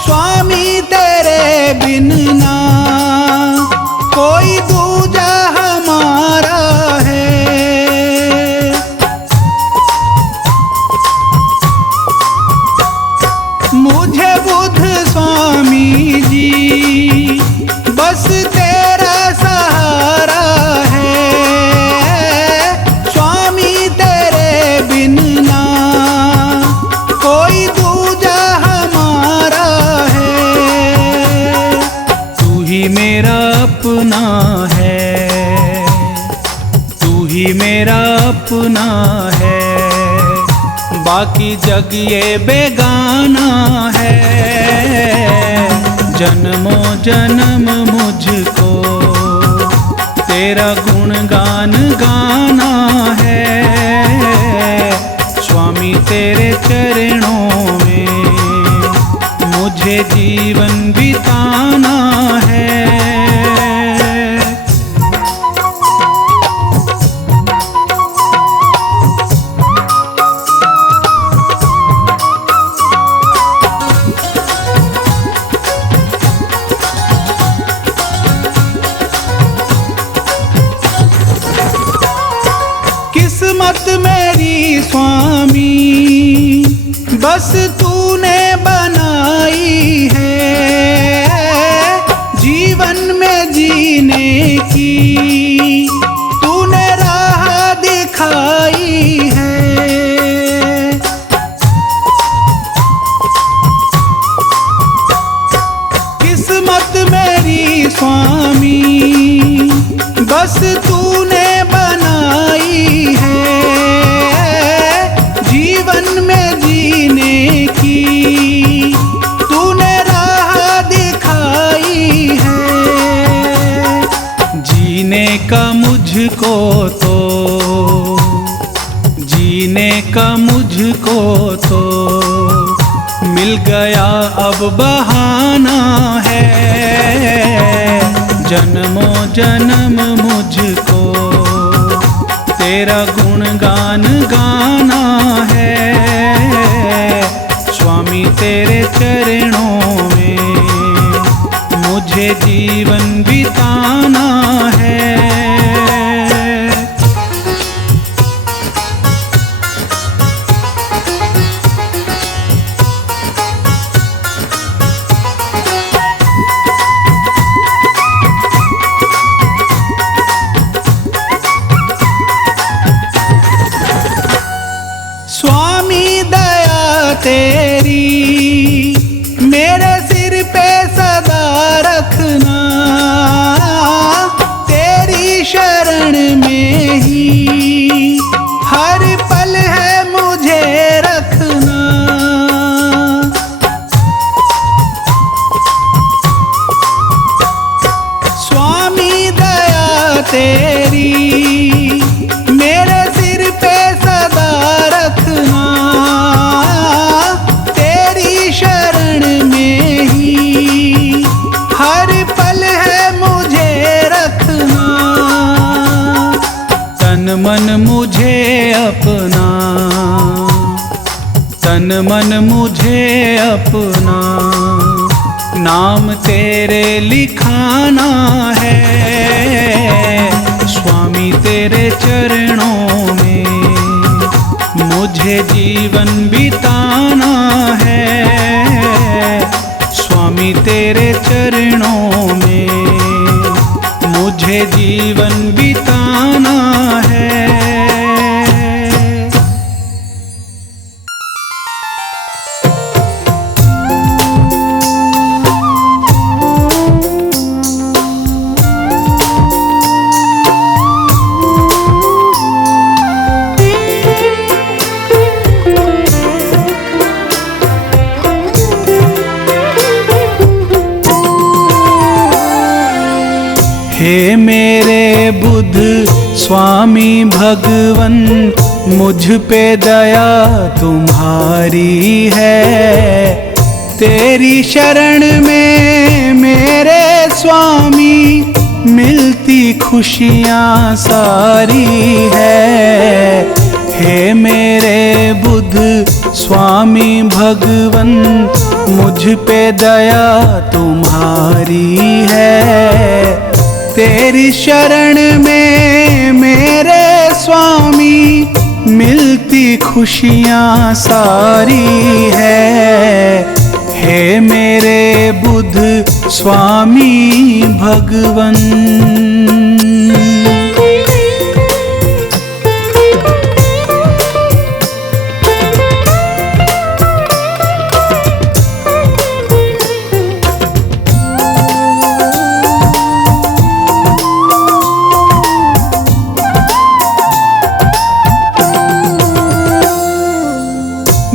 स्वामी तेरे बिन ना कोई दूजा हमारा है। मुझे बुद्ध स्वामी जी बस तेरा सहारा है। स्वामी तेरे बिन ना कोई दूजा हमारा है। तू ही मेरा अपना है, तू ही मेरा अपना है। बाकी जग ये बेगाना है। जन्मों जन्म मुझको तेरा गुणगान गाना है। स्वामी तेरे चरणों में मुझे जीवन बिताना है। किस्मत मेरी स्वामी बस तूने बनाई है। जीवन में जीने की तूने राह दिखाई है। किस्मत मेरी स्वामी बस तूने बनाई है। जीवन में जीने की तूने राह दिखाई है। जीने का मुझको तो, जीने का मुझको तो मिल गया अब बहाना है। जन्मों जन्म मुझको तेरा गुणगान गाना है। स्वामी तेरे चरणों में मुझे जीवन बिताना है। स्वामी दया तेरी मेरे सिर पे सदा रखना, तेरी शरण में ही हर पल है मुझे रखना। स्वामी दया तेरी मेरे सिर पे सदा रखना, तेरी शरण में ही हर पल है मुझे रखना। तन मन मुझे अपना, तन मन मुझे अपना नाम तेरे लिखाना है। स्वामी तेरे चरणों में मुझे जीवन बिताना है। स्वामी तेरे चरणों में मुझे जीवन बिताना है। हे मेरे बुद्ध स्वामी भगवन, मुझ पे दया तुम्हारी है। तेरी शरण में मेरे स्वामी मिलती खुशियाँ सारी है। हे मेरे बुद्ध स्वामी भगवन, मुझ पे दया तुम्हारी है। तेरी शरण में मेरे स्वामी मिलती खुशियाँ सारी है। हे मेरे बुद्ध स्वामी भगवन।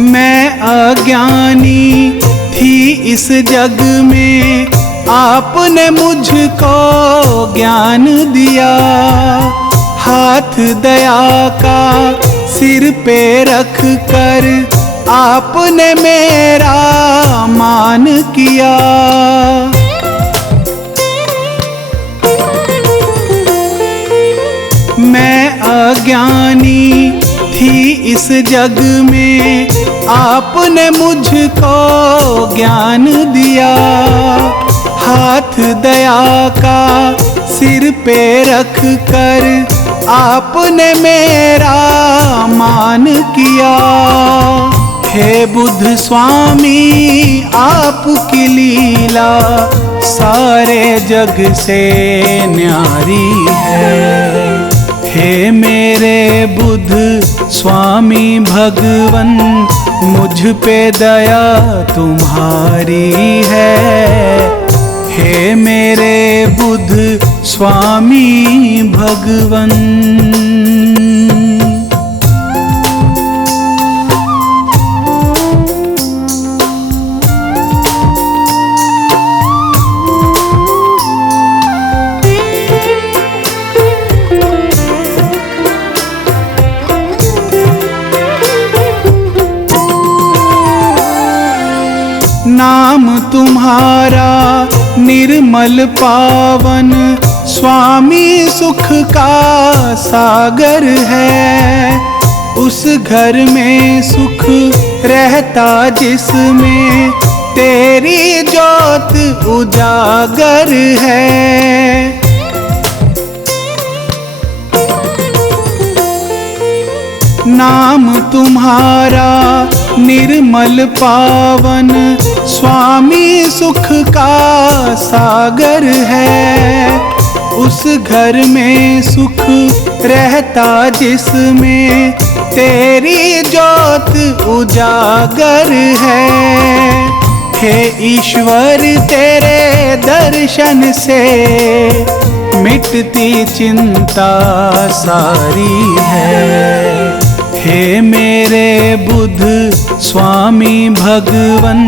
मैं अज्ञानी थी इस जग में, आपने मुझको ज्ञान दिया। हाथ दया का सिर पे रख कर आपने मेरा मान किया। मैं अज्ञानी थी इस जग में, आपने मुझको ज्ञान दिया। हाथ दया का सिर पे रख कर आपने मेरा मान किया। हे बुद्ध स्वामी आपकी लीला सारे जग से न्यारी है। हे मेरे बुद्ध स्वामी भगवन, मुझ पे दया तुम्हारी है। हे मेरे बुद्ध स्वामी भगवन। नाम तुम्हारा निर्मल पावन, स्वामी सुख का सागर है। उस घर में सुख रहता जिसमें उजागर है। नाम तुम्हारा निर्मल पावन, स्वामी सुख का सागर है। उस घर में सुख रहता जिसमें तेरी ज्योत उजागर है। हे ईश्वर तेरे दर्शन से मिटती चिंता सारी है। हे मेरे बुद्ध स्वामी भगवन,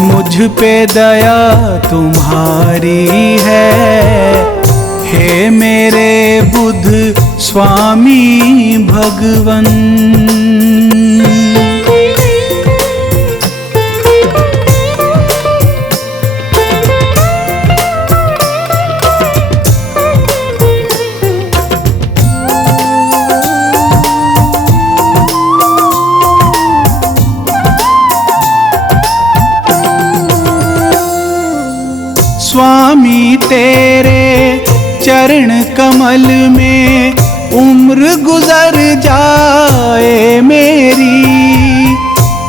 मुझ पे दया तुम्हारी है। हे मेरे बुद्ध स्वामी भगवन। स्वामी तेरे चरण कमल में उम्र गुजर जाए मेरी।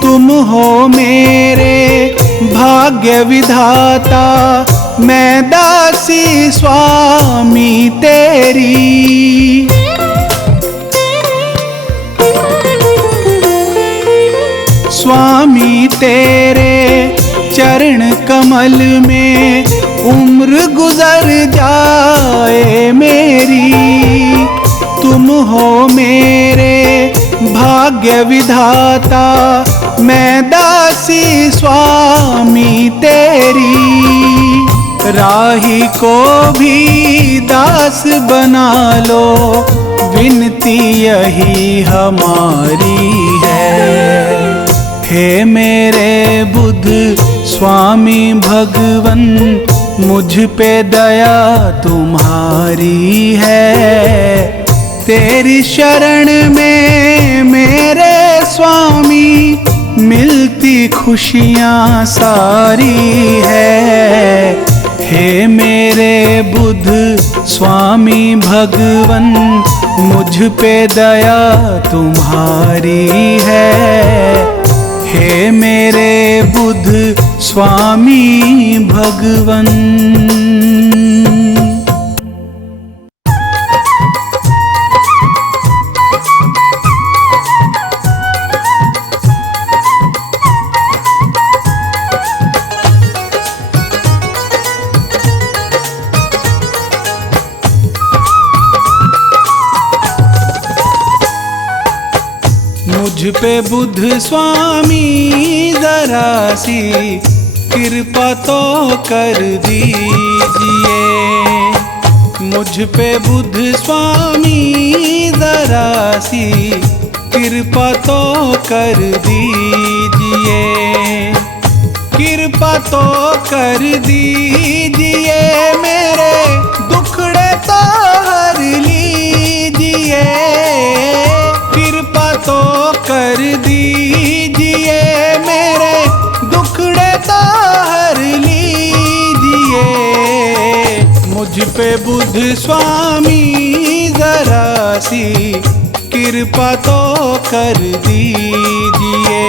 तुम हो मेरे भाग्य विधाता, मैं दासी स्वामी तेरी। स्वामी तेरे चरण कमल में उम्र गुजर जाए मेरी। तुम हो मेरे भाग्य विधाता, मैं दासी स्वामी तेरी। राही को भी दास बना लो, विनती यही हमारी है। हे मेरे बुद्ध स्वामी भगवन, मुझ पे दया तुम्हारी है। तेरी शरण में मेरे स्वामी मिलती खुशियाँ सारी है। हे मेरे बुद्ध स्वामी भगवन, मुझ पे दया तुम्हारी है। हे मेरे बुद्ध स्वामी भगवन। मुझ पे बुद्ध स्वामी जरा सी कृपा तो कर दीजिए। मुझ पे बुद्ध स्वामी जरा सी कृपा तो कर दीजिए। कृपा तो कर दीजिए, मेरे दुखड़े तो हर लीजिए। कृपा तो कर दीजिए, मेरे दुखड़े तो हर लीजिए। मुझ पे बुद्ध स्वामी जरा सी कृपा तो कर दीजिए।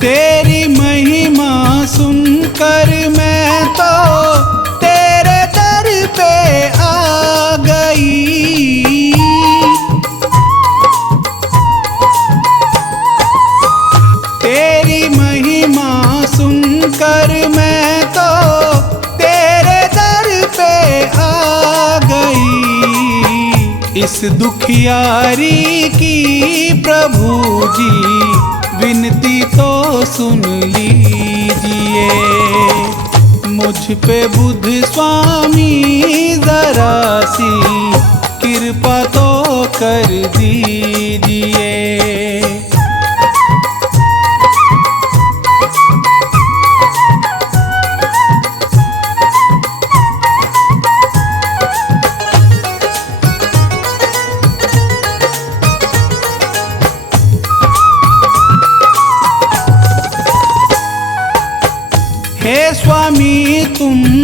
तेरी महिमा सुनकर मैं तो तेरे दर पे आ गई। तेरी महिमा सुनकर मैं तो तेरे दर पे आ गई। इस दुखियारी की प्रभु जी विनती तो सुन लीजिए। मुझ पे बुद्ध स्वामी जरा सी कृपा तो कर दीजिए।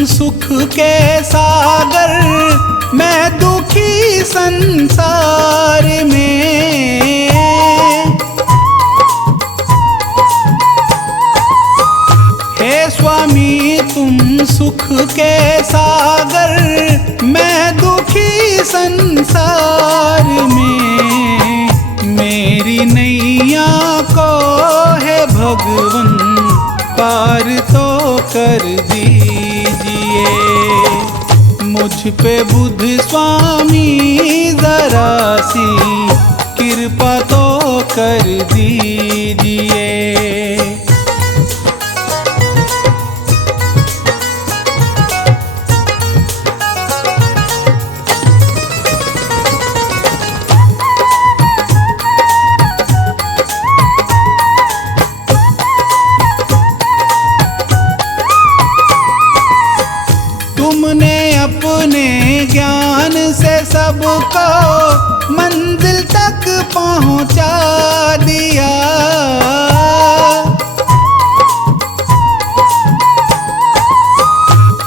सुख के सागर, मैं दुखी संसार में। हे स्वामी तुम सुख के सागर, मैं दुखी संसार में। मेरी नैया को है भगवन पार तो कर दीजिए। मुझ पे बुध स्वामी जरा सी कृपा तो कर दीजिए। तुमने अपने ज्ञान से सबको मंजिल तक पहुंचा दिया।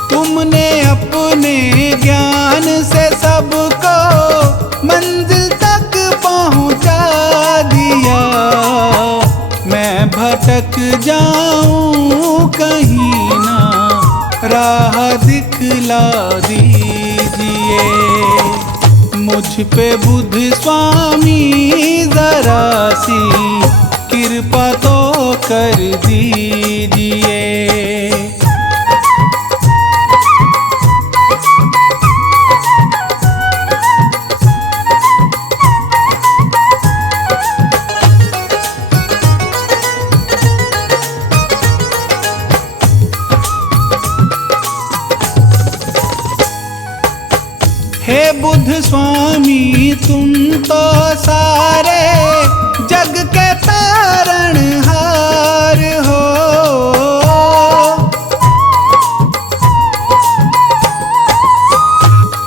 तुमने अपने ज्ञान से सबको मंजिल तक पहुंचा दिया। मैं भटक जाऊं कहीं ना राह दिखला दीजिए। मुझ पे बुध स्वामी जरा सी कृपा तो कर दीजिए। हे बुध स्वामी तुम तो सारे जग के तारणहार हो।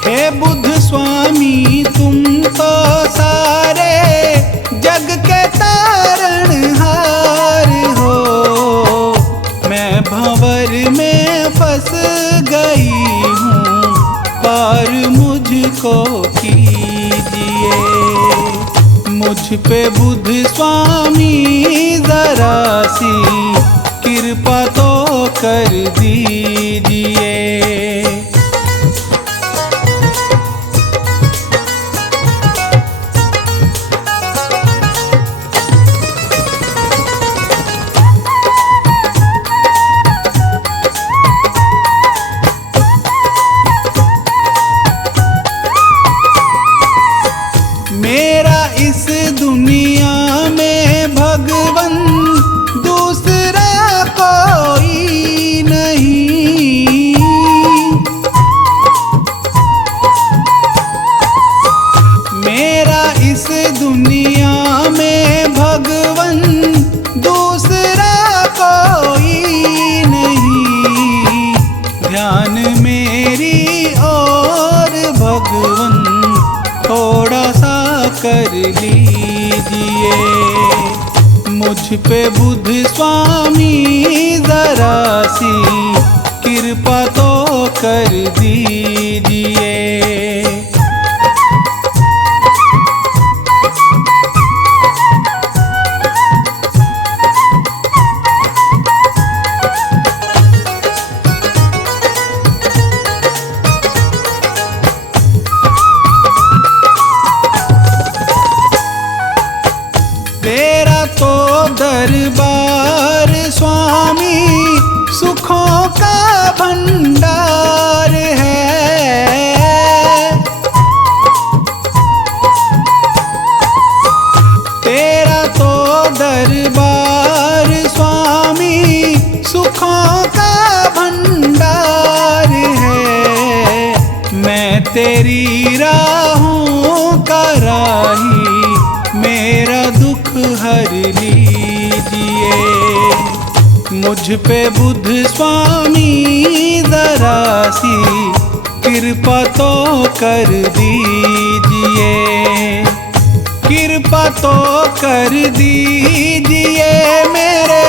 हे बुध स्वामी तुम तो सारे जग के तारणहार हो। मैं भंवर में फंस गई हूँ, पार मुझको कीजिए। मुझ पे बुध स्वामी जरा सी कृपा तो कर दीजिए। मेरा इस दुनिया में भगवन दूसरा कोई नहीं। मेरा इस दुनिया में भगवन दूसरा कोई नहीं। ध्यान मेरी और भगवन थोड़ा सा कर लीजिए। मुझ पे बुध स्वामी जरा सी कृपा तो कर दीजिए। तेरा तो दरबार स्वामी सुखों का भंडार है। तेरा तो दरबार स्वामी सुखों का भंडार है। मैं तेरी राहों का राही, मेरा दुख हर लीजिए। मुझ पे बुध स्वामी जरा सी कृपा तो कर दीजिए। कृपा तो कर दीजिए, मेरे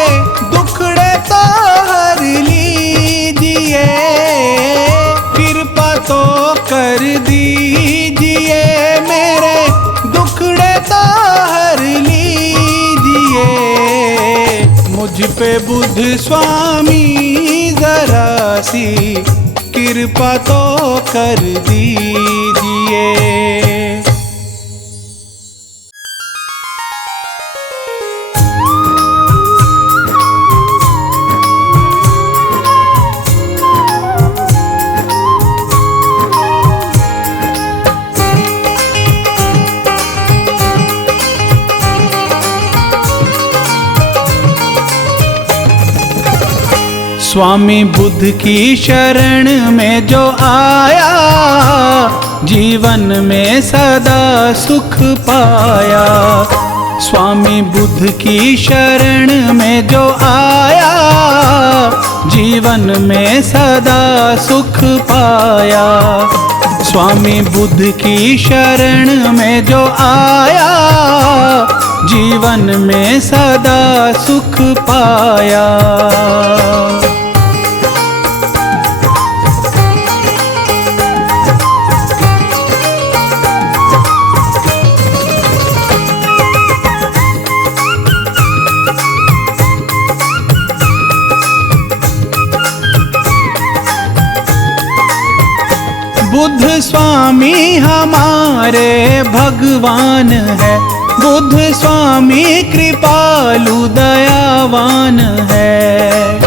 दुखड़े तो हर लीजिए। पे बुद्ध स्वामी जरा सी कृपा तो कर दीजिए। स्वामी बुद्ध की शरण में जो आया, जीवन में सदा सुख पाया। स्वामी बुद्ध की शरण में जो आया, जीवन में सदा सुख पाया। स्वामी बुद्ध की शरण में जो आया, जीवन में सदा सुख पाया। बुद्ध स्वामी हमारे भगवान है, बुद्ध स्वामी कृपालु दयावान है।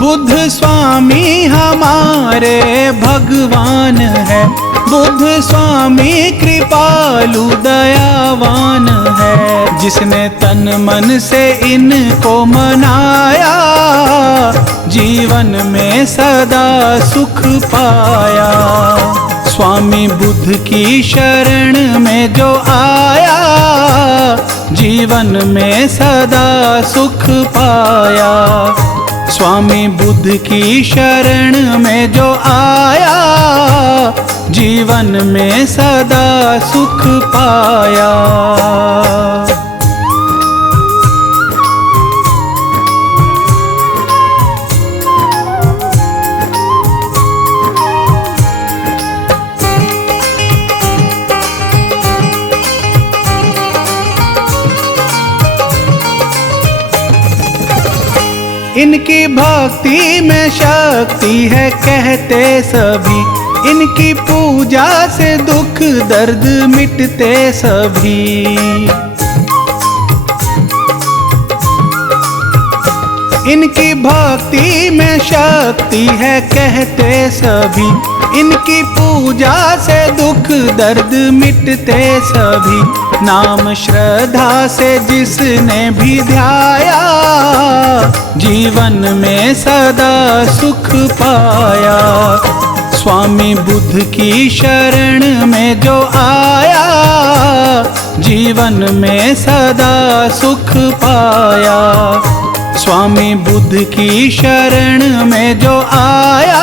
बुद्ध स्वामी हमारे भगवान है, बुद्ध स्वामी कृपालु दयावान है। जिसने तन मन से इनको मनाया, जीवन में सदा सुख पाया। स्वामी बुद्ध की शरण में जो आया, जीवन में सदा सुख पाया। स्वामी बुद्ध की शरण में जो आया, जीवन में सदा सुख पाया। इनकी भक्ति में शक्ति है कहते सभी, इनकी पूजा से दुख दर्द मिटते सभी। इनकी भक्ति में शक्ति है कहते सभी, इनकी पूजा से दुख दर्द मिटते सभी। नाम श्रद्धा से जिसने भी ध्याया, जीवन में सदा सुख पाया। स्वामी बुद्ध की शरण में जो आया, जीवन में सदा सुख पाया। स्वामी बुद्ध की शरण में जो आया,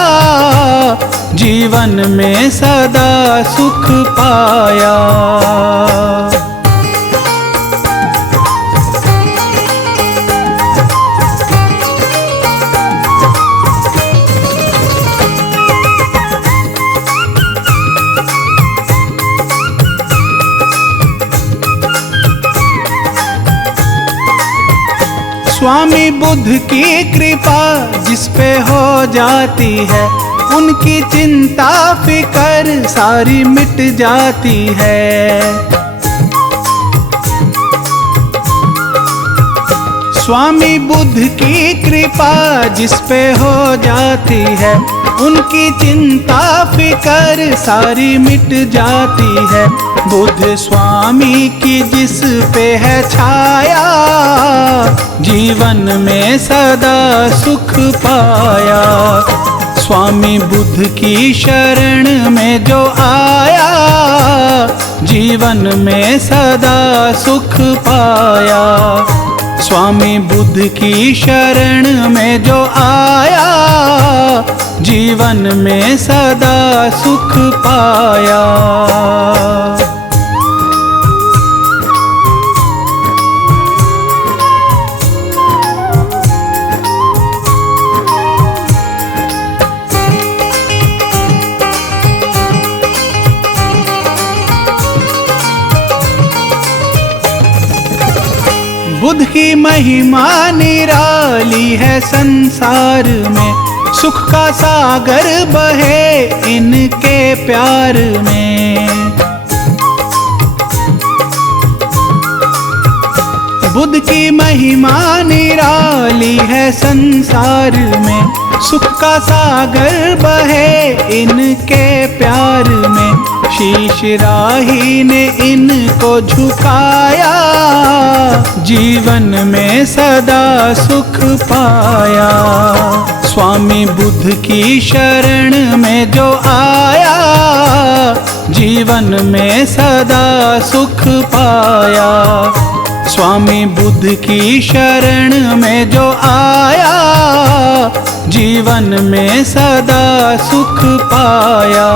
जीवन में सदा सुख पाया। स्वामी बुद्ध की कृपा जिस पे हो जाती है, उनकी चिंता फिकर सारी मिट जाती है। स्वामी बुद्ध की कृपा जिस पे हो जाती है, उनकी चिंता फिकर सारी मिट जाती है। बुद्ध स्वामी की जिस पे है छाया, जीवन में सदा सुख पाया। स्वामी बुद्ध की शरण में जो आया, जीवन में सदा सुख पाया। स्वामी बुद्ध की शरण में जो आया, जीवन में सदा सुख पाया। बुद्ध की महिमा निराली है संसार में, सुख का सागर बहे इनके प्यार में। बुद्ध की महिमा निराली है संसार में, सुख का सागर बहे इनके प्यार में। शीश राही ने इनको झुकाया, जीवन में सदा सुख पाया। स्वामी बुद्ध की शरण में जो आया, जीवन में सदा सुख पाया। स्वामी बुद्ध की शरण में जो आया, जीवन में सदा सुख पाया।